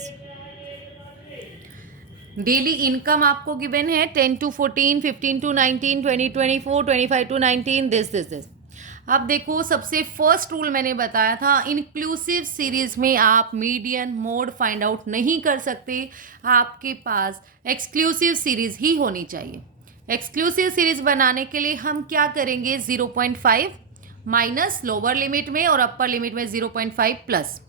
daily income आपको गिवन है 10 to 14, 15 to 19, 20, 24, 25 to 19, दिस। अब देखो, सबसे फर्स्ट रूल मैंने बताया था, इंक्लूसिव सीरीज में आप मीडियन मोड फाइंड आउट नहीं कर सकते, आपके पास एक्सक्लूसिव सीरीज ही होनी चाहिए। एक्सक्लूसिव सीरीज बनाने के लिए हम क्या करेंगे, 0.5 माइनस लोअर लिमिट में और अपर लिमिट में 0.5 प्लस,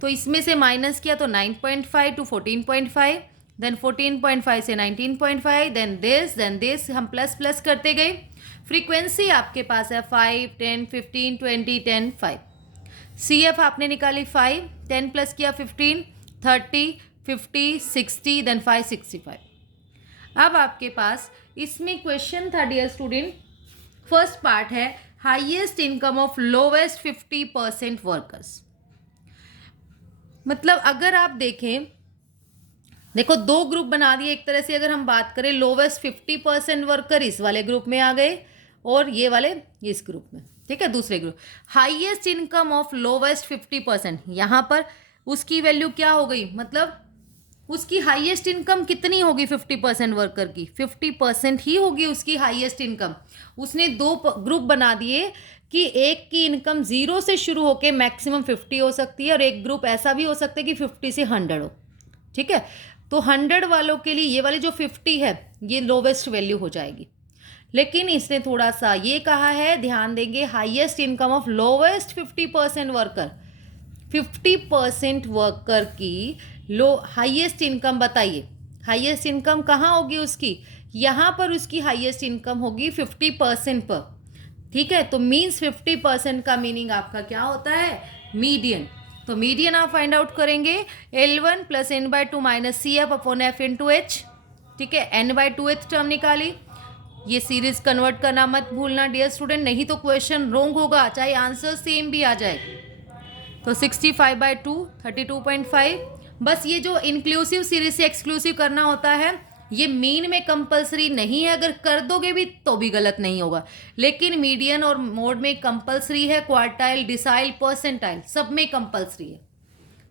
तो इसमें से माइनस किया तो 9.5 टू 14.5, देन 14.5 से 19.5, देन दिस हम प्लस प्लस करते गए। फ्रीक्वेंसी आपके पास है 5, 10, 15, 20, 10, 5। CF आपने निकाली 5, 10 प्लस किया 15, 30, 50, 60, देन 5, 65। अब आपके पास इसमें क्वेश्चन था डियर स्टूडेंट, फर्स्ट पार्ट है highest income of lowest 50% workers. मतलब अगर आप देखें, देखो दो ग्रुप बना दिए एक तरह से, अगर हम बात करें लोवेस्ट 50% वर्कर इस वाले ग्रुप में आ गए और ये वाले इस ग्रुप में, ठीक है, दूसरे group. Highest income of lowest 50%, यहाँ पर उसकी वैल्यू क्या हो गई, मतलब उसकी हाईएस्ट इनकम कितनी होगी 50% वर्कर की, 50% ही होगी उसकी हाईएस्ट इनकम। उसने दो ग्रुप बना दिए कि एक की इनकम 0 से शुरू होकर मैक्सिमम 50 हो सकती है और एक ग्रुप ऐसा भी हो सकता है कि 50 से 100 हो, ठीक है। तो 100 वालों के लिए ये वाली जो 50 है ये लोवेस्ट वैल्यू हो जाएगी। लेकिन इसने थोड़ा सा ये कहा है, ध्यान देंगे, highest income of lowest 50% worker, 50% worker की हाईएस्ट इनकम बताइए, हाईएस्ट इनकम कहाँ होगी उसकी, यहाँ पर उसकी हाईएस्ट इनकम होगी 50% पर, ठीक है। तो मीन्स 50% का मीनिंग आपका क्या होता है, मीडियन। तो मीडियन आप फाइंड आउट करेंगे L1 plus n/2 minus CF upon F into H, ठीक है। n/2th टर्म निकाली, ये सीरीज कन्वर्ट करना मत भूलना डियर स्टूडेंट, नहीं तो क्वेश्चन रॉन्ग होगा, चाहे आंसर सेम भी आ जाए। तो 65/2 32.5। बस ये जो इंक्लूसिव सीरीज से एक्सक्लूसिव करना होता है ये मीन में कंपलसरी नहीं है, अगर कर दोगे भी तो भी गलत नहीं होगा, लेकिन मीडियन और मोड में कंपलसरी है, क्वार्टाइल, डिसाइल, परसेंटाइल सब में कंपलसरी है,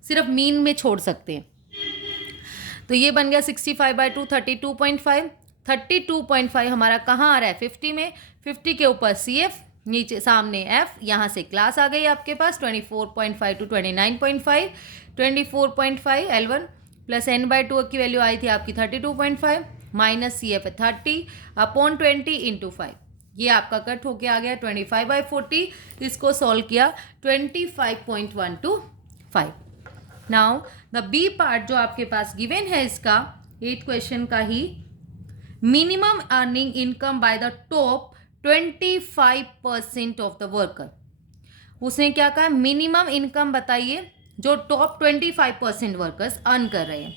सिर्फ मीन में छोड़ सकते हैं। तो ये बन गया 65/2 32.5। 32.5 हमारा कहाँ आ रहा है, 50 में, 50 के ऊपर CF, नीचे सामने F, यहाँ से क्लास आ गई आपके पास 24.5 टू 29.5, 24.5 L1 प्लस n/2 की वैल्यू आई थी आपकी 32.5 माइनस CF 30 अपॉन 20 इंटू 5, ये आपका कट होके आ गया 25/40। इसको सॉल्व किया 25.125। नाउ द बी पार्ट जो आपके पास गिवन है इसका 8 क्वेश्चन का ही, minimum earning income by the top 25% of the worker. उसने क्या कहा, मिनिमम इनकम बताइए जो टॉप 25% वर्कर्स अर्न कर रहे हैं।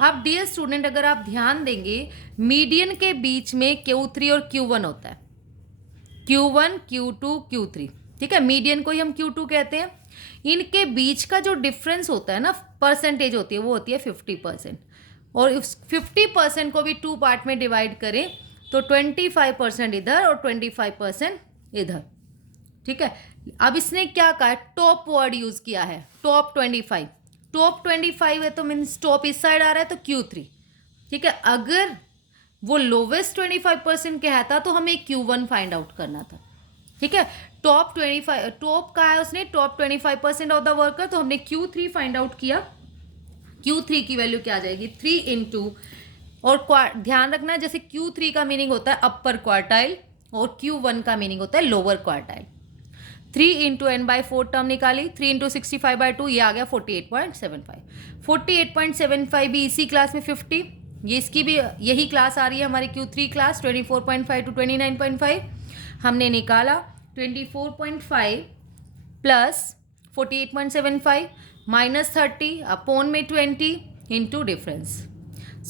अब डियर स्टूडेंट अगर आप ध्यान देंगे, मीडियन के बीच में Q3 और Q1 होता है, Q1, Q2, Q3, ठीक है, मीडियन को ही हम Q2 कहते हैं। इनके बीच का जो डिफरेंस होता है ना, परसेंटेज होती है, वो होती है 50%, और उस 50% को भी 2 पार्ट में डिवाइड करें तो 25% इधर और 25% इधर, ठीक है। अब इसने क्या कहा, टॉप वर्ड यूज किया है, टॉप 25, टॉप 25 है तो मीन्स टॉप इस साइड आ रहा है तो Q3, ठीक है। अगर वो लोवेस्ट 25% कहता तो हमें Q1 फाइंड आउट करना था, ठीक है। टॉप 25, टॉप कहा है उसने टॉप 25% ऑफ द वर्कर, तो हमने Q3 फाइंड आउट किया। Q3 की वैल्यू क्या आ जाएगी, 3 इंटू, और ध्यान रखना जैसे Q3 का मीनिंग होता है अपर क्वार्टाइल और Q1 का मीनिंग होता है lower quartile. 3 into n/4 term निकाली, 3 इंटू 65/2, ये आ गया 48.75। 48.75 भी इसी क्लास में 50, ये इसकी भी यही क्लास आ रही है हमारी Q3 क्लास 24.5 टू 29.5। हमने निकाला 24.5 प्लस 48.75 माइनस 30 अपॉन में 20 इंटू डिफरेंस,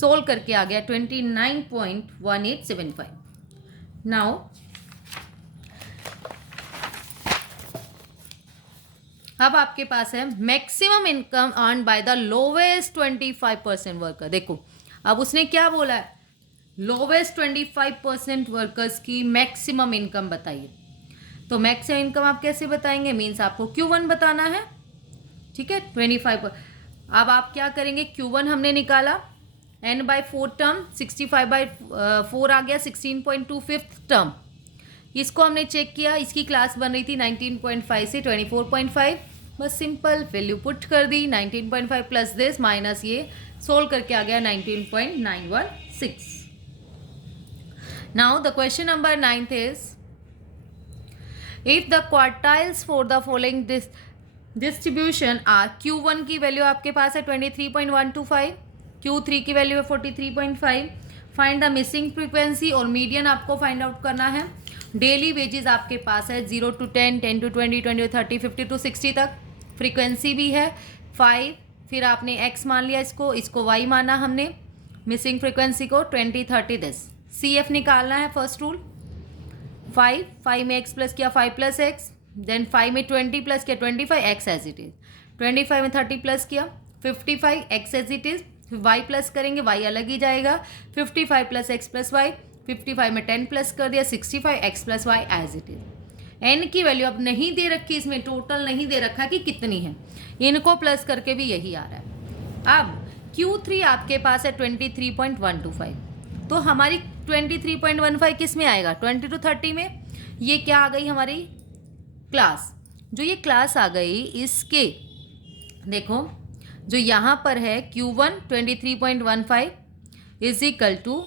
सोल्व करके आ गया 29.1875। नाउ अब आपके पास है maximum income earn by the lowest 25% worker. देखो अब उसने क्या बोला है, लोवेस्ट 25% वर्कर्स की मैक्सिमम इनकम बताइए। तो मैक्सिमम इनकम आप कैसे बताएंगे, मीन्स आपको Q1 बताना है, ठीक है, 25। अब आप क्या करेंगे, Q1 हमने निकाला n बाई 4 टर्म, 65 बाई 4 आ गया 16.2 फिफ्थ टर्म। इसको हमने चेक किया, इसकी क्लास बन रही थी 19.5 से 24.5, बस सिंपल वैल्यू पुट कर दी, 19.5 प्लस दिस माइनस ये, सोल्व करके आ गया 19.916। Now the question number 9th is if the quartiles for the following distribution are, Q1 की वैल्यू आपके पास है 23.125, Q3 की वैल्यू है 43.5, फाइंड द मिसिंग फ्रीक्वेंसी और मीडियन आपको फाइंड आउट करना है। डेली वेजेस आपके पास है 0 to 10, 10 to 20, 20 to 30, 50 to 60 तक, फ्रीक्वेंसी भी है 5, फिर आपने x मान लिया, इसको y माना हमने, मिसिंग फ्रीक्वेंसी को 20, 30 दिस, CF निकालना है। फर्स्ट रूल 5 में x प्लस किया 5 प्लस एक्स, देन 5 में 20 प्लस किया 25, x एज इट इज, 25 में 30 प्लस किया 55, x एज इट इज, फिर y प्लस करेंगे, y अलग ही जाएगा, 55 प्लस x प्लस y, 55 में 10 प्लस कर दिया 65, x plus Y as it is. n की वैल्यू अब नहीं दे रखी, इसमें टोटल नहीं दे रखा कि कितनी है, इनको प्लस करके भी यही आ रहा है। अब Q3 आपके पास है 23.125, तो हमारी 23.15 किस में आएगा, 20 to 30 में। ये क्या आ गई हमारी क्लास, जो ये क्लास आ गई इसके देखो, जो यहाँ पर है Q1 23.15 is equal to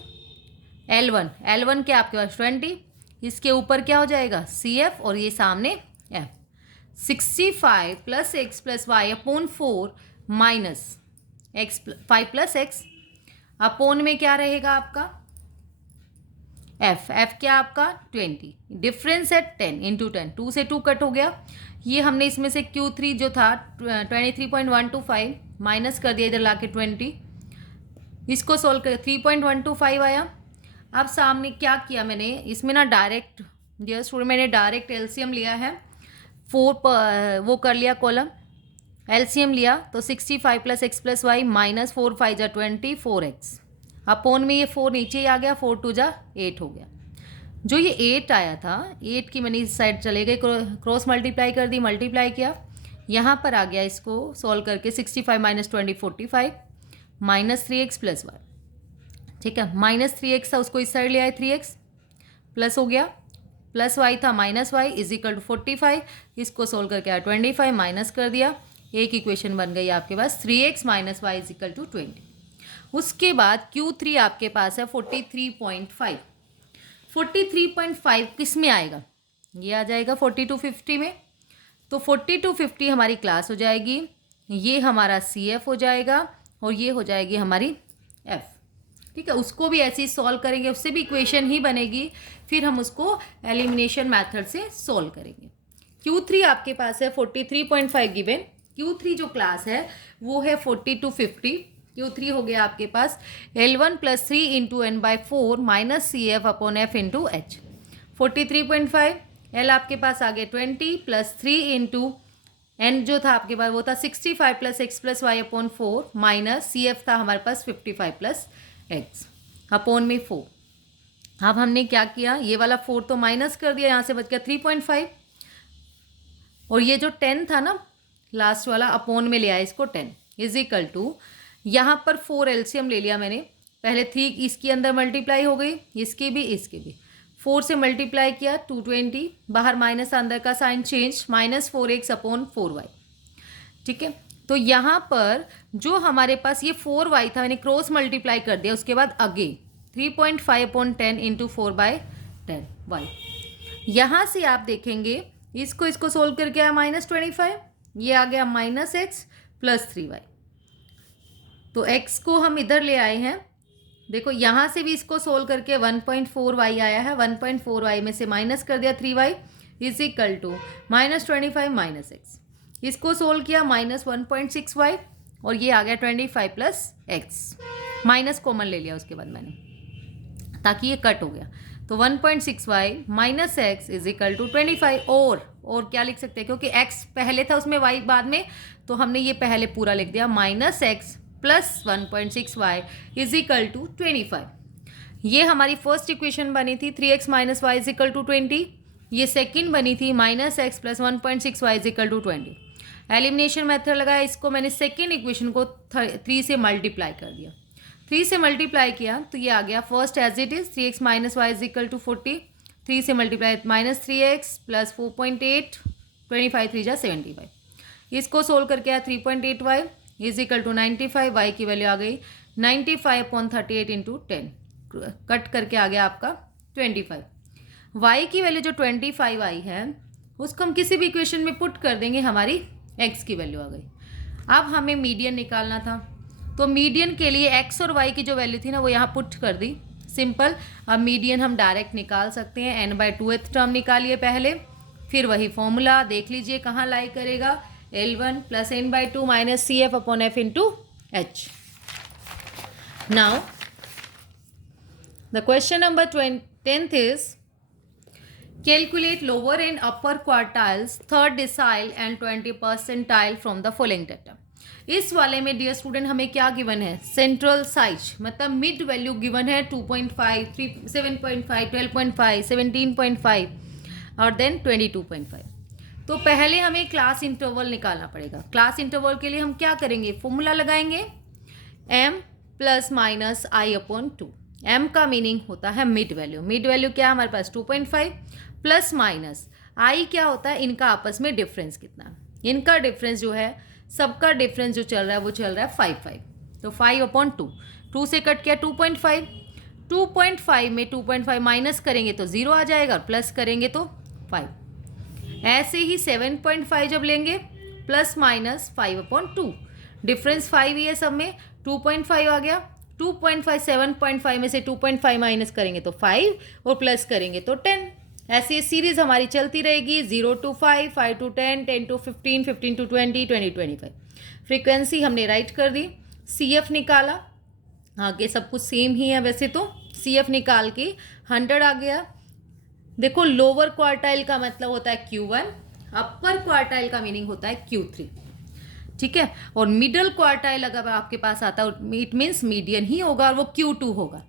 L1 क्या आपके पास 20, इसके ऊपर क्या हो जाएगा CF और ये सामने F, 65 plus X plus Y upon 4 minus X 5 plus X upon में क्या रहेगा आपका F क्या आपका 20, डिफरेंस है 10 इंटू 10, 2 से 2 कट हो गया। ये हमने इसमें से Q3 जो था 23.125 माइनस कर दिया इधर लाके 20, इसको सोल्व कर 3.125 आया। अब सामने क्या किया मैंने, इसमें ना डायरेक्ट डियर स्टूडेंट मैंने डायरेक्ट एलसीएम लिया है, 4 वो कर लिया कॉलम, एलसीएम लिया तो 65 plus X plus Y minus 4 5 जा 20 4x अपॉन में ये 4 नीचे ही आ गया, 4 2 जा 8 हो गया। जो ये 8 आया था, 8 की मैंने इस साइड चले गए, क्रॉस मल्टीप्लाई कर दी, मल्टीप्लाई किया, यहाँ पर आ गया, इसको सॉल्व करके 65 minus 20 45 minus 3x plus Y, ठीक है, माइनस 3x था उसको इस साइड ले आए, 3x प्लस हो गया, प्लस y था minus Y is equal to 45, इसको सोल्व करके आया 25 माइनस कर दिया, एक इक्वेशन बन गई आपके पास 3x minus Y is equal to 20। उसके बाद Q3 आपके पास है 43.5, 43.5 किस में आएगा, ये आ जाएगा 40 to 50 में, तो 40 to 50 हमारी क्लास हो जाएगी, ये हमारा CF हो जाएगा और ये हो जाएगी हमारी F, ठीक है। उसको भी ऐसे ही सॉल्व करेंगे, उससे भी इक्वेशन ही बनेगी, फिर हम उसको एलिमिनेशन मेथड से सॉल्व करेंगे। Q3 आपके पास है 43.5 गिवन, Q3 जो क्लास है वो है 40 to 50, Q3 हो गया आपके पास L1 plus 3 into n by 4 minus CF upon F into H, 43.5, L आपके पास आ गए 20 प्लस 3 इंटू n जो था आपके पास वो था 65 plus X plus Y upon 4 minus CF था हमारे पास 55 प्लस एक्स अपॉन में 4। अब हमने क्या किया, ये वाला 4 तो माइनस कर दिया, यहाँ से बच गया 3.5, और ये जो 10 था ना लास्ट वाला अपॉन में ले आया इसको 10 इज इक्वल टू, यहाँ पर 4 एलसीएम ले लिया मैंने, पहले 3 इसके अंदर मल्टीप्लाई हो गई, इसकी भी 4 से मल्टीप्लाई किया 220, बाहर माइनस अंदर का sign change, minus 4x upon 4y, ठीक है। तो यहाँ पर जो हमारे पास ये 4y था मैंने क्रॉस मल्टीप्लाई कर दिया, उसके बाद अगेन 3.5 अपॉन 10 इंटू 4/10y। यहाँ से आप देखेंगे इसको सोल्व करके आया -25, ये आ गया -x प्लस 3y, तो x को हम इधर ले आए हैं, देखो यहाँ से भी इसको सोल्व करके 1.4y आया है, 1.4y में से माइनस कर दिया 3y is equal to -25 minus X, इसको सोल्व किया -1.6y और ये आ गया 25 प्लस एक्स, माइनस कॉमन ले लिया उसके बाद मैंने ताकि ये कट हो गया, तो 1.6y minus X is equal to 25, और क्या लिख सकते हैं क्योंकि x पहले था उसमें y बाद में, तो हमने ये पहले पूरा लिख दिया -x plus 1.6y is equal to 25। ये हमारी फर्स्ट इक्वेशन बनी थी 3x minus Y is equal to 20, ये सेकंड बनी थी -x plus 1.6y is equal to 20। Elimination method लगाया, इसको मैंने सेकंड इक्वेशन को 3 से मल्टीप्लाई कर दिया, 3 से मल्टीप्लाई किया तो ये आ गया first as it is 3x minus Y is equal to 40। 3 से मल्टीप्लाई माइनस 3x प्लस 4.8 25 3 जा 75। इसको सोल्व करके आया 3.8y is equal to 95। y की वैल्यू आ गई 95/38 इंटू 10, कट करके आ गया आपका 25। y की वैल्यू जो 25 आई है उसको हम किसी भी इक्वेशन में पुट कर देंगे, हमारी x की वैल्यू आ गई। अब हमें मीडियन निकालना था, तो मीडियन के लिए x और y की जो वैल्यू थी ना वो यहाँ पुट कर दी, सिंपल। अब मीडियन हम डायरेक्ट निकाल सकते हैं, n/2th टर्म निकालिए पहले, फिर वही फॉर्मूला देख लीजिए कहाँ लाई करेगा, L1 plus n/2 minus CF upon F into H। Now the question number 10th is calculate lower and upper quartiles, third decile and 20 percentile from the following data. इस वाले में डियर स्टूडेंट हमें क्या गिवन है, सेंट्रल साइज मतलब मिड वैल्यू गिवन है 2.5, 7.5, 12.5, 17.5 और देन 22.5। तो पहले हमें क्लास इंटरवल निकालना पड़ेगा। क्लास इंटरवल के लिए हम क्या करेंगे, फॉर्मूला लगाएंगे m प्लस माइनस आई अपॉन 2। m का मीनिंग होता है मिड वैल्यू। मिड वैल्यू क्या है हमारे पास 2.5 प्लस माइनस i क्या होता है, इनका आपस में डिफरेंस कितना है। इनका डिफरेंस जो है, सबका डिफरेंस जो चल रहा है वो चल रहा है 5, तो 5/2। 2 से कट किया 2.5, 2.5 में 2.5 माइनस करेंगे तो 0 आ जाएगा और प्लस करेंगे तो 5। ऐसे ही 7.5 जब लेंगे प्लस माइनस 5/2, डिफरेंस 5 ही है सब में, 2.5 आ गया। 2.5 7.5 में से 2.5 माइनस करेंगे तो 5 और प्लस करेंगे तो 10। ऐसे ये सीरीज हमारी चलती रहेगी 0 to 5, 5 to 10, 10 to 15, 15 to 20, 20 25। Frequency हमने राइट कर दी, CF निकाला, आगे सब कुछ सेम ही है वैसे तो। CF निकाल के 100 आ गया। देखो लोअर क्वार्टाइल का मतलब होता है Q1, अपर क्वार्टाइल का मीनिंग होता है Q3, ठीक है। और मिडल क्वार्टाइल अगर आपके पास आता है इट मीन्स मीडियन ही होगा और वो Q2 होगा।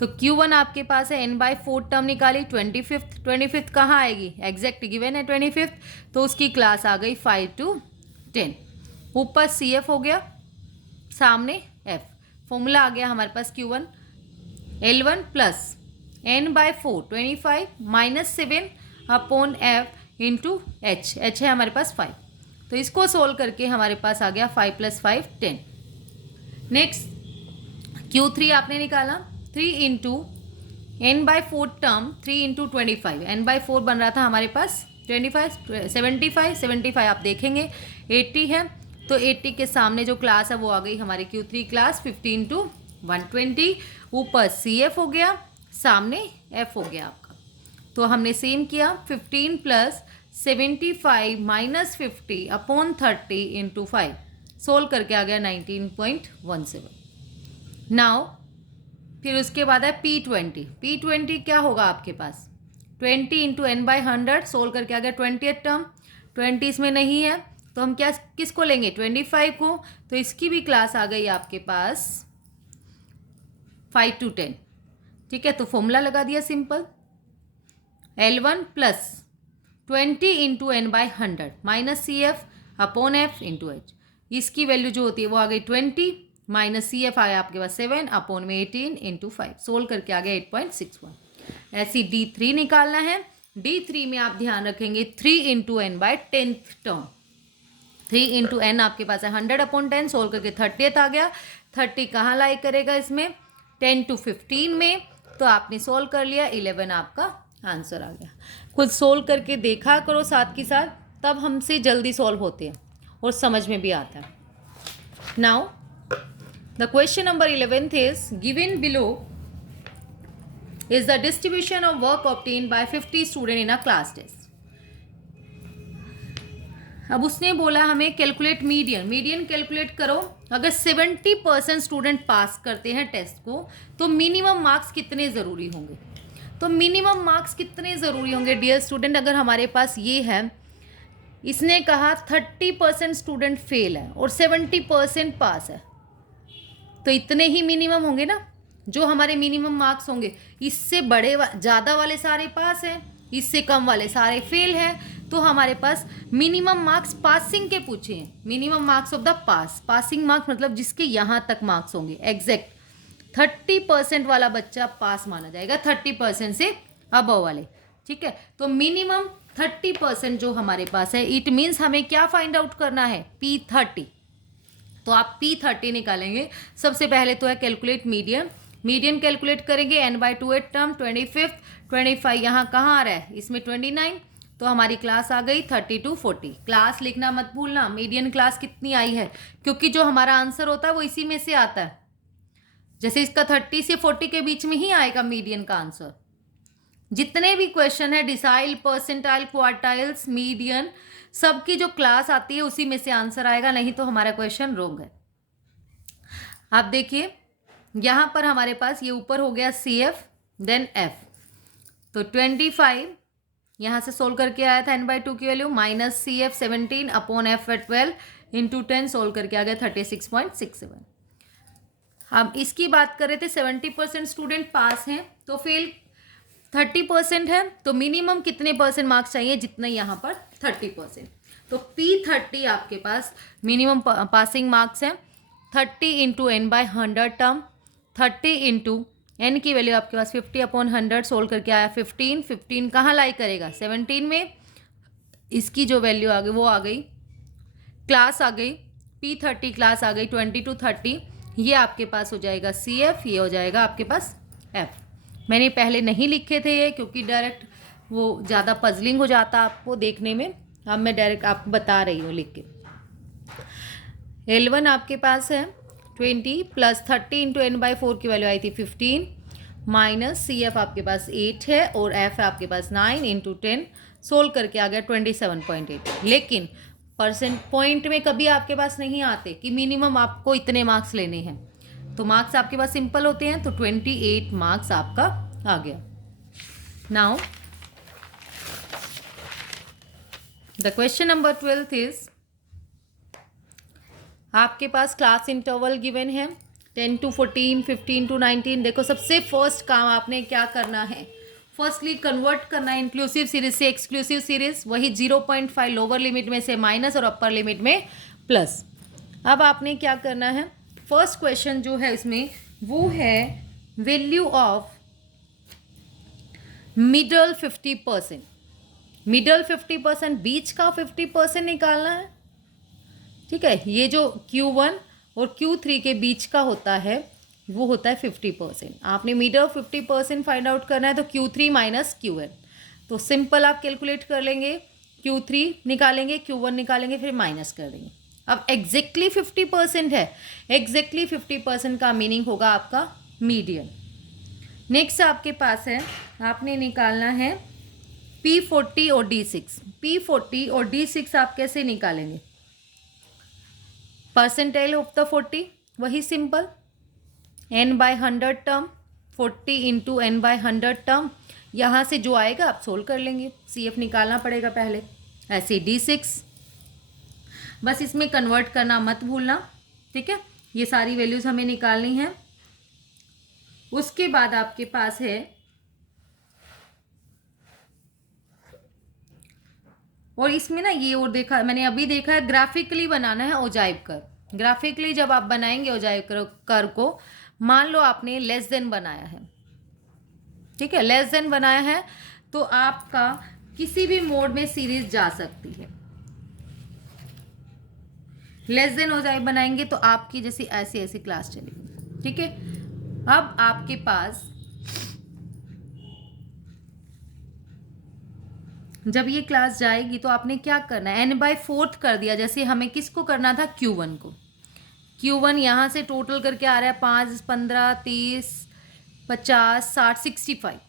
तो Q1 आपके पास है n/4 टर्म निकाली, 25th कहाँ आएगी, एग्जैक्ट गिवन है 25th, तो उसकी क्लास आ गई 5 to 10। ऊपर CF हो गया, सामने F, फॉर्मूला आ गया हमारे पास Q1 L1 plus n/4 25 minus 7 upon F into H है हमारे पास 5। तो इसको सोल्व करके हमारे पास आ गया 5 + 5 10। नेक्स्ट Q3 आपने निकाला, 3 into n/4 term 3 into 25, n/4 बन रहा था हमारे पास 25, 75 आप देखेंगे 80 है, तो 80 के सामने जो क्लास है वो आ गई हमारी Q3 क्लास 15 to 120। ऊपर CF हो गया, सामने F हो गया आपका। तो हमने सेम किया, 15 plus 75 minus 50 upon 30 into 5, solve करके आ गया 19.17। नाउ फिर उसके बाद है P20 क्या होगा आपके पास 20 इंटू n/100, सोल्व करके आ गया 20th टर्म, 20 इसमें नहीं है तो हम क्या किसको लेंगे 25 को, तो इसकी भी क्लास आ गई आपके पास 5 to 10, ठीक है। तो फॉर्मूला लगा दिया simple, L1 plus 20 into n/100 minus CF upon F into H। इसकी वैल्यू जो होती है वो आ गई 20 माइनस CF आया आपके पास 7 अपॉन में 18 इंटू 5, सोल्व करके आ गया 8.61। ऐसी D3 निकालना है। D3 में आप ध्यान रखेंगे 3 into n/10th term, 3 into n आपके पास है 100/10, सोल्व करके 30th आ गया। 30 कहाँ लाई करेगा इसमें 10 to 15 में, तो आपने सोल्व कर लिया, 11 आपका आंसर आ गया। खुद सोल्व करके देखा करो साथ के साथ, तब हमसे जल्दी सॉल्व होते हैं और समझ में भी आता है। Now the question number 11th is given below is the distribution of work obtained by 50 student in a class test। अब उसने बोला हमें कैलकुलेट मीडियन कैलकुलेट करो। अगर 70% स्टूडेंट पास करते हैं टेस्ट को तो मिनिमम मार्क्स कितने ज़रूरी होंगे, तो मिनिमम मार्क्स कितने ज़रूरी होंगे डियर स्टूडेंट। अगर हमारे पास ये है, इसने कहा 30% स्टूडेंट फेल है और 70% पास है, तो इतने ही मिनिमम होंगे ना जो हमारे मिनिमम मार्क्स होंगे। इससे बड़े ज़्यादा वाले सारे पास हैं, इससे कम वाले सारे फेल हैं, तो हमारे पास मिनिमम मार्क्स पासिंग के पूछे हैं, minimum marks of the pass, passing marks मतलब जिसके यहाँ तक मार्क्स होंगे एग्जैक्ट 30% वाला बच्चा पास माना जाएगा, 30% से अबव वाले, ठीक है। तो मिनिमम 30% जो हमारे पास है, इट मीन्स हमें क्या फाइंड आउट करना है, P30। तो आप P30 निकालेंगे। सबसे पहले तो है कैलकुलेट मीडियन, मीडियन कैलकुलेट करेंगे n/2 टर्म 25, 25 यहाँ कहाँ आ रहा है, इसमें 29, तो हमारी क्लास आ गई 30 to 40। क्लास लिखना मत भूलना, मीडियन क्लास कितनी आई है, क्योंकि जो हमारा आंसर होता है वो इसी में से आता है। जैसे इसका 30 से 40 के बीच में ही आएगा मीडियन का आंसर। जितने भी क्वेश्चन है डिसाइल, परसेंटाइल, क्वार्टाइल्स, मीडियन, सबकी जो क्लास आती है उसी में से आंसर आएगा, नहीं तो हमारा क्वेश्चन रॉन्ग है। आप देखिए यहाँ पर हमारे पास ये ऊपर हो गया CF देन F, तो 25 यहाँ से सोल्व करके आया था n/2 की value, minus CF 17 upon F 12 into 10 solve करके आ गया 36.67। हम इसकी बात कर रहे थे 70% स्टूडेंट पास हैं, तो फेल 30% है, तो मिनिमम कितने परसेंट मार्क्स चाहिए, जितने यहाँ पर 30%। तो P30 आपके पास मिनिमम पासिंग मार्क्स है 30 into n/100 term, 30 into n की वैल्यू आपके पास 50 अपॉन 100 सोल्व करके आया 15, 15 कहाँ लाई करेगा 17 में, इसकी जो वैल्यू आ गई वो आ गई, क्लास आ गई P30 क्लास आ गई 20 to 30, ये आपके पास हो जाएगा CF, ये हो जाएगा आपके पास F। मैंने पहले नहीं लिखे थे ये, क्योंकि डायरेक्ट वो ज़्यादा पजलिंग हो जाता आपको देखने में, अब मैं डायरेक्ट आपको बता रही हूँ लिख के। L1 आपके पास है 20 प्लस 30 इंटू n/4 की वैल्यू आई थी 15, माइनस CF आपके पास 8 है और F आपके पास 9 इंटू 10 सोल्व करके आ गया 27.8। लेकिन परसेंट पॉइंट में कभी आपके पास नहीं आते कि मिनिमम आपको इतने मार्क्स लेने हैं, तो मार्क्स आपके पास सिंपल होते हैं, तो 28 मार्क्स आपका आ गया। Now the question number 12 is, आपके पास क्लास इंटरवल गिवन है 10 to 14, 15 to 19। देखो सबसे फर्स्ट काम आपने क्या करना है, फर्स्टली कन्वर्ट करना है इंक्लूसिव सीरीज से एक्सक्लूसिव सीरीज, वही 0.5 लोअर लिमिट में से माइनस और अपर लिमिट में प्लस। अब आपने क्या करना है, फर्स्ट क्वेश्चन जो है इसमें वो है वैल्यू ऑफ मिडल 50%, मिडल 50%, बीच का 50% निकालना है, ठीक है। ये जो Q1 और Q3 के बीच का होता है वो होता है 50%, आपने मिडल 50% फाइंड आउट करना है, तो Q3 माइनस Qn, तो सिंपल आप कैलकुलेट कर लेंगे, Q3 निकालेंगे, Q1 निकालेंगे, फिर माइनस कर देंगे। अब एग्जैक्टली 50% है, एग्जैक्टली 50% का मीनिंग होगा आपका मीडियन। नेक्स्ट आपके पास है, आपने निकालना है P40 और D6। P40 और D6 आप कैसे निकालेंगे, परसेंटाइल ऑफ द 40, वही simple n/100 term 40 into n/100 term, यहाँ से जो आएगा आप सोल्व कर लेंगे, CF निकालना पड़ेगा पहले, ऐसे D6, बस इसमें कन्वर्ट करना मत भूलना, ठीक है। ये सारी वैल्यूज हमें निकालनी है। उसके बाद आपके पास है, और इसमें ना ये और देखा मैंने अभी देखा है, ग्राफिकली बनाना है ओजाइव कर। ग्राफिकली जब आप बनाएंगे ओजाइव कर को, मान लो आपने लेस देन बनाया है, ठीक है, लेस देन बनाया है, तो आपका किसी भी मोड में सीरीज जा सकती है। लेस देन ओजाइव बनाएंगे तो आपकी जैसी ऐसी ऐसी क्लास चलेगी, ठीक है। अब आपके पास जब ये क्लास जाएगी तो आपने क्या करना है, n/4 कर दिया, जैसे हमें किसको करना था, Q1 को। Q1 यहाँ से टोटल करके आ रहा है 5, 15, 30, 50, 60, 65,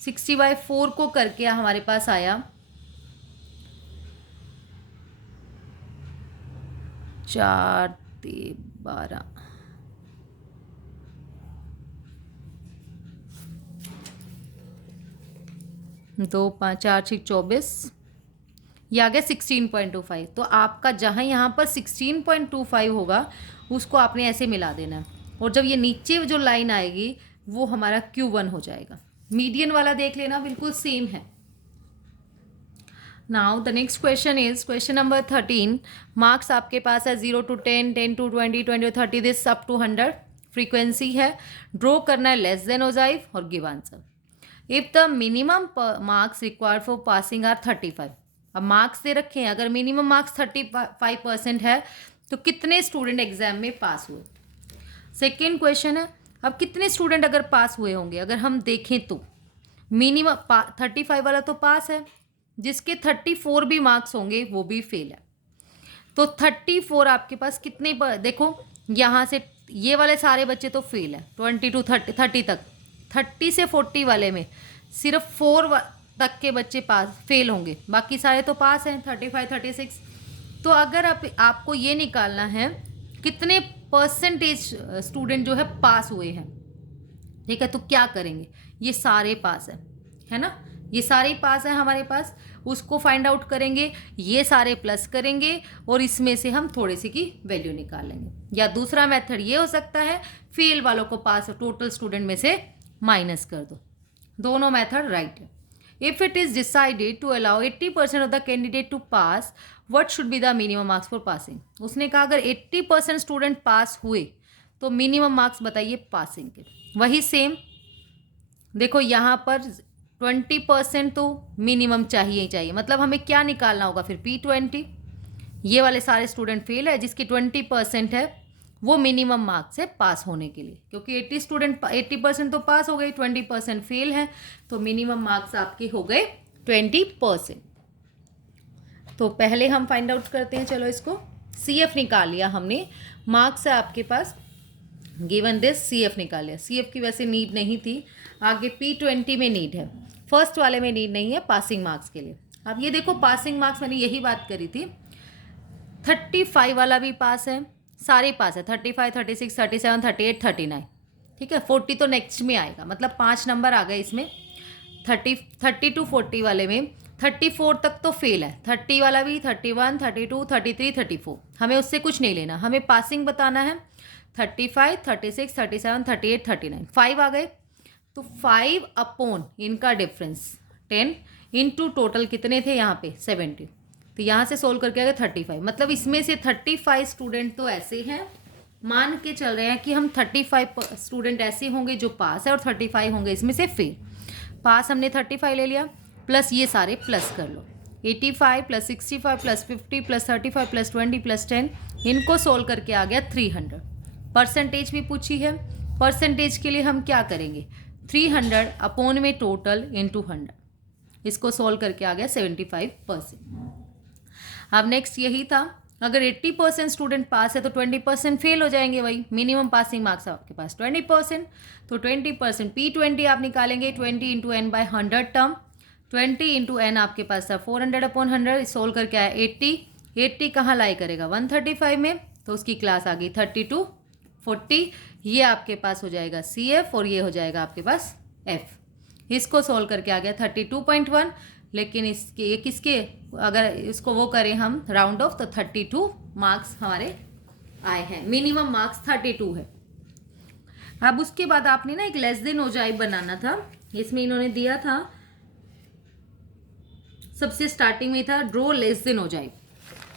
60/4 को करके हमारे पास आया 4, 12, 2, 5, 4, 6, 24, ये आ गया 16.25। तो आपका जहाँ यहाँ पर 16.25 होगा उसको आपने ऐसे मिला देना है, और जब ये नीचे जो लाइन आएगी वो हमारा Q1 हो जाएगा। मीडियन वाला देख लेना, बिल्कुल सेम है। Now the next question is question number 13। Marks आपके पास है 0 to 10, 10 to 20, 20 to 30, this up to 100। Frequency है, ड्रॉ करना है लेस देन ओजाइव और give answer. If the minimum marks required for passing are 35। अब मार्क्स दे रखे हैं, अगर मिनिमम मार्क्स 35% है तो कितने स्टूडेंट एग्जाम में पास हुए। सेकेंड क्वेश्चन है, अब कितने स्टूडेंट अगर पास हुए होंगे, अगर हम देखें तो मिनिमम 35 वाला तो पास है, जिसके 34 भी मार्क्स होंगे वो भी फेल है। तो 34 आपके पास कितने देखो यहाँ से ये वाले सारे बच्चे तो फेल है 20 to 30 तक। 30 से 40 वाले में सिर्फ 4 तक के बच्चे पास फेल होंगे, बाकी सारे तो पास हैं 35, 36। तो अगर आपको ये निकालना है कितने परसेंटेज स्टूडेंट जो है पास हुए हैं, ठीक है, तो क्या करेंगे, ये सारे पास है ना, ये सारे पास है हमारे पास, उसको फाइंड आउट करेंगे, ये सारे प्लस करेंगे और इसमें से हम थोड़े से की वैल्यू निकाल लेंगे। या दूसरा मेथड ये हो सकता है फेल वालों को पास टोटल स्टूडेंट में से माइनस कर दो। दोनों मेथड राइट है। If it is decided to allow 80% of the candidate to pass, what should be the minimum marks for passing. उसने कहा अगर 80% स्टूडेंट पास हुए तो मिनिमम मार्क्स बताइए पासिंग के। वही सेम देखो यहाँ पर 20% तो मिनिमम चाहिए ही चाहिए, मतलब हमें क्या निकालना होगा फिर P20। ये वाले सारे स्टूडेंट फेल है, जिसकी 20% है वो मिनिमम मार्क्स है पास होने के लिए, क्योंकि 80% तो पास हो गई, 20% फेल है, तो मिनिमम मार्क्स आपके हो गए 20%। तो पहले हम फाइंड आउट करते हैं, चलो इसको CF निकाल लिया हमने, मार्क्स है आपके पास गिवन दिस, CF निकाल लिया। CF की वैसे नीड नहीं थी, आगे P20 में नीड है, फर्स्ट वाले में नीड नहीं है पासिंग मार्क्स के लिए। अब ये देखो पासिंग मार्क्स मैंने यही बात करी थी, 35 वाला भी पास है, सारे पास है, 35, 36, 37, 38, 39, ठीक है। 40 तो नेक्स्ट में आएगा, मतलब 5 नंबर आ गए इसमें। 30 to 40 वाले में 34 तक तो फेल है, 30 वाला भी, 31, 32, 33, 34, हमें उससे कुछ नहीं लेना, हमें पासिंग बताना है। 35, 36, 37, 38, 39, 5 आ गए, तो 5 अपॉन इनका डिफरेंस 10 इंटू टोटल कितने थे यहाँ पे 70, तो यहाँ से सोल्व करके आ गया 35। मतलब इसमें से 35 स्टूडेंट तो ऐसे हैं, मान के चल रहे हैं कि हम 35 स्टूडेंट ऐसे होंगे जो पास है और 35 होंगे इसमें से फेल। पास हमने 35 ले लिया, प्लस ये सारे प्लस कर लो, 85 plus 65 plus 50 plus 35 plus 20 plus 10, इनको सोल्व करके आ गया 300। परसेंटेज भी पूछी है, परसेंटेज के लिए हम क्या करेंगे, 300 अपॉन में टोटल इंटू 100, इसको सोल्व करके आ गया 75%। अब नेक्स्ट यही था, अगर 80% स्टूडेंट पास है तो 20% फेल हो जाएंगे, वही मिनिमम पासिंग मार्क्स आपके पास 20%, तो 20% P20 आप निकालेंगे 20 into n by 100 term, 20 into n आपके पास था 400 अपॉन 100, सोल्व करके आया 80 कहाँ लाई करेगा 135 में, तो उसकी क्लास आ गई 30 to 40, ये आपके पास हो जाएगा CF और ये हो जाएगा आपके पास F। इसको सोल्व करके आ गया 32.1, लेकिन इसके ये किसके, अगर इसको वो करें हम राउंड ऑफ तो 32 मार्क्स हमारे आए हैं, मिनिमम मार्क्स 32 है। अब उसके बाद आपने ना एक लेस देन ओजाइव बनाना था, इसमें इन्होंने दिया था सबसे स्टार्टिंग में था ड्रॉ लेस देन ओजाइव,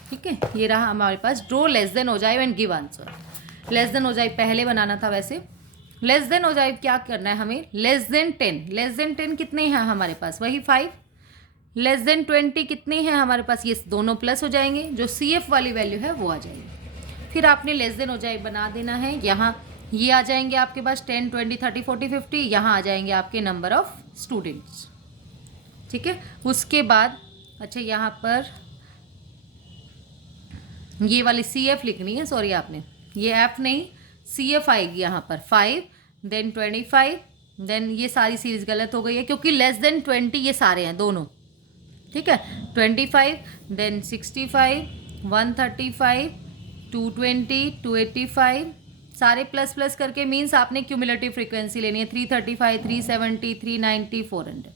ठीक है, ये रहा हमारे पास draw less than ogive and give answer. Less than ogive पहले बनाना था, वैसे लेस देन ओजाइव क्या करना है हमें, लेस देन 10 कितने हैं हमारे पास, वही 5, लेस देन 20 कितने हैं हमारे पास, ये दोनों प्लस हो जाएंगे, जो CF वाली वैल्यू है वो आ जाएगी। फिर आपने लेस देन ओजाइव बना देना है, यहाँ ये आ जाएंगे आपके पास 10, 20, 30, 40, 50, यहाँ आ जाएंगे आपके नंबर ऑफ स्टूडेंट्स, ठीक है। उसके बाद अच्छा यहाँ पर ये वाली CF लिखनी है, सॉरी आपने ये F नहीं CF आएगी यहाँ पर 5, देन 25, देन ये सारी सीरीज गलत हो गई है क्योंकि लेस देन 20 ये सारे हैं दोनों, ठीक है। 25, देन 65, 135, 220, 285, सारे प्लस प्लस करके मीन्स आपने क्यूमुलेटिव फ्रीक्वेंसी लेनी है 335, 370, 390, 400,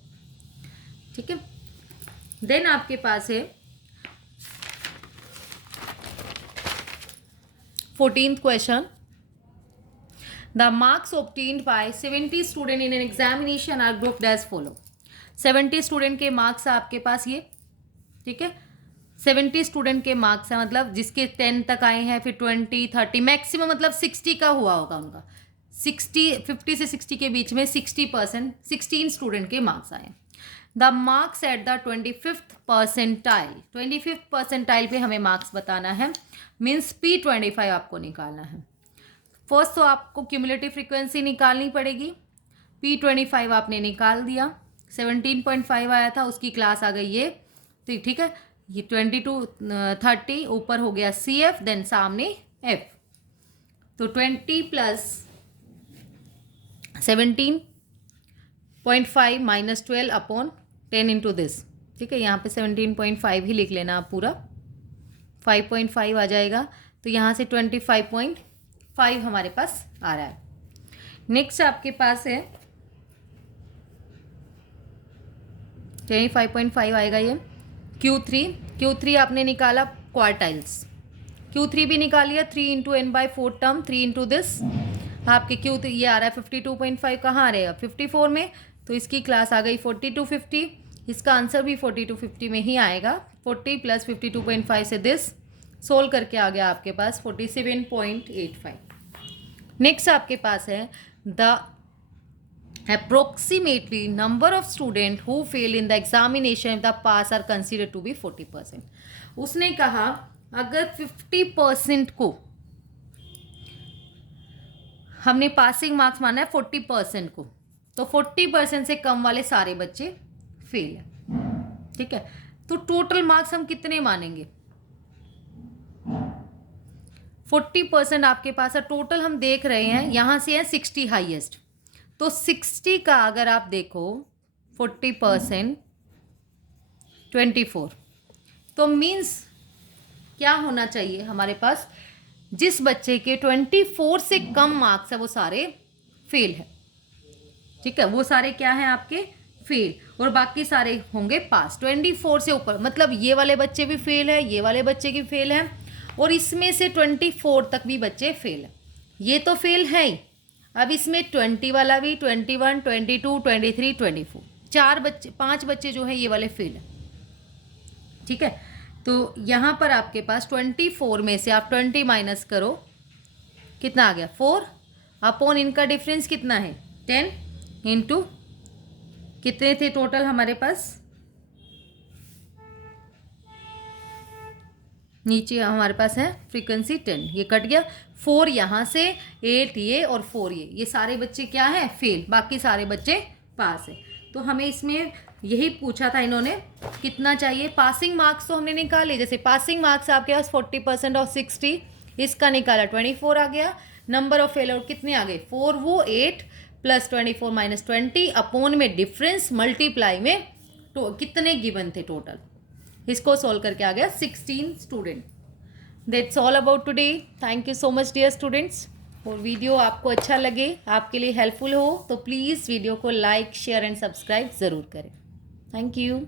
ठीक है। देन आपके पास है 14th question. The marks obtained by 70 student in an examination are grouped as follow. 70 student के मार्क्स आपके पास ये ठीक है। 70 स्टूडेंट के मार्क्स हैं, मतलब जिसके 10 तक आए हैं, फिर 20, 30 मैक्सिमम मतलब 60 का हुआ होगा उनका, 50 से 60 के बीच में 60%, 16 स्टूडेंट के मार्क्स आए। The marks at the 25th percentile, 25th percentile पे हमें मार्क्स बताना है, मीन्स P25 आपको निकालना है। फर्स्ट तो आपको क्यूमुलेटिव फ्रीक्वेंसी निकालनी पड़ेगी। P25 आपने निकाल दिया, 17.5 आया था, उसकी क्लास आ गई ये, तो ठीक है। ये 22, 30 ऊपर हो गया CF, देन सामने F, तो 20 plus 17.5 minus 12 upon 10 into this, ठीक है। यहाँ पे 17.5 ही लिख लेना आप पूरा, 5.5 आ जाएगा, तो यहाँ से 25.5 हमारे पास आ रहा है। नेक्स्ट आपके पास है 25.5 आएगा ये। Q3 आपने निकाला क्वार्टाइल्स, Q3 भी निकाल लिया, 3 into n/4 term, 3 into this, आपके Q3 ये आ रहा है 52.5, कहाँ आ रहेगा 54 में, तो इसकी क्लास आ गई 4250, इसका आंसर भी 4250 में ही आएगा। 40 प्लस 52.5 से दिस सोल्व करके आ गया आपके पास 47.85। नेक्स्ट आपके पास है the approximately number of student who fail in the examination if the pass are considered to be 40%। उसने कहा अगर 50% को हमने पासिंग मार्क्स माना है 40% को, तो 40% से कम वाले सारे बच्चे फेल है, ठीक है। तो टोटल मार्क्स हम कितने मानेंगे, 40% आपके पास है, टोटल हम देख रहे हैं यहाँ से है 60 हाईएस्ट, तो 60 का अगर आप देखो 40% 24, तो मीन्स क्या होना चाहिए हमारे पास, जिस बच्चे के 24 से कम मार्क्स है वो सारे फेल है, ठीक है। वो सारे क्या हैं आपके फेल, और बाकी सारे होंगे पास। 24 से ऊपर मतलब ये वाले बच्चे भी फेल है, ये वाले बच्चे भी फेल हैं, और इसमें से 24 तक भी बच्चे फेल हैं, ये तो फेल है ही। अब इसमें 20 वाला भी, 21, 22, 23, 24, 5 बच्चे जो हैं ये वाले फेल हैं, ठीक है। तो यहाँ पर आपके पास 24 में से आप 20 माइनस करो, कितना आ गया 4, अपॉन इनका डिफरेंस कितना है 10 इंटू कितने थे टोटल हमारे पास, नीचे हमारे पास है फ्रीक्वेंसी 10, ये कट गया, 4 यहाँ से, 8 ये और 4 ये सारे बच्चे क्या हैं फेल, बाकी सारे बच्चे पास है। तो हमें इसमें यही पूछा था इन्होंने कितना चाहिए, पासिंग मार्क्स तो हमने निकाले, जैसे पासिंग मार्क्स आपके पास 40% और 60, इसका निकाला 24 आ गया, नंबर ऑफ फेल और कितने आ गए 4, वो 8 प्लस 24 माइनस 20 अपॉन में डिफरेंस मल्टीप्लाई में तो कितने गिवन थे टोटल, इसको सॉल्व करके आ गया 16 student. That's all about today. Thank you so much dear students. और वीडियो आपको अच्छा लगे, आपके लिए हेल्पफुल हो, तो प्लीज़ वीडियो को लाइक शेयर एंड सब्सक्राइब ज़रूर करें। Thank you.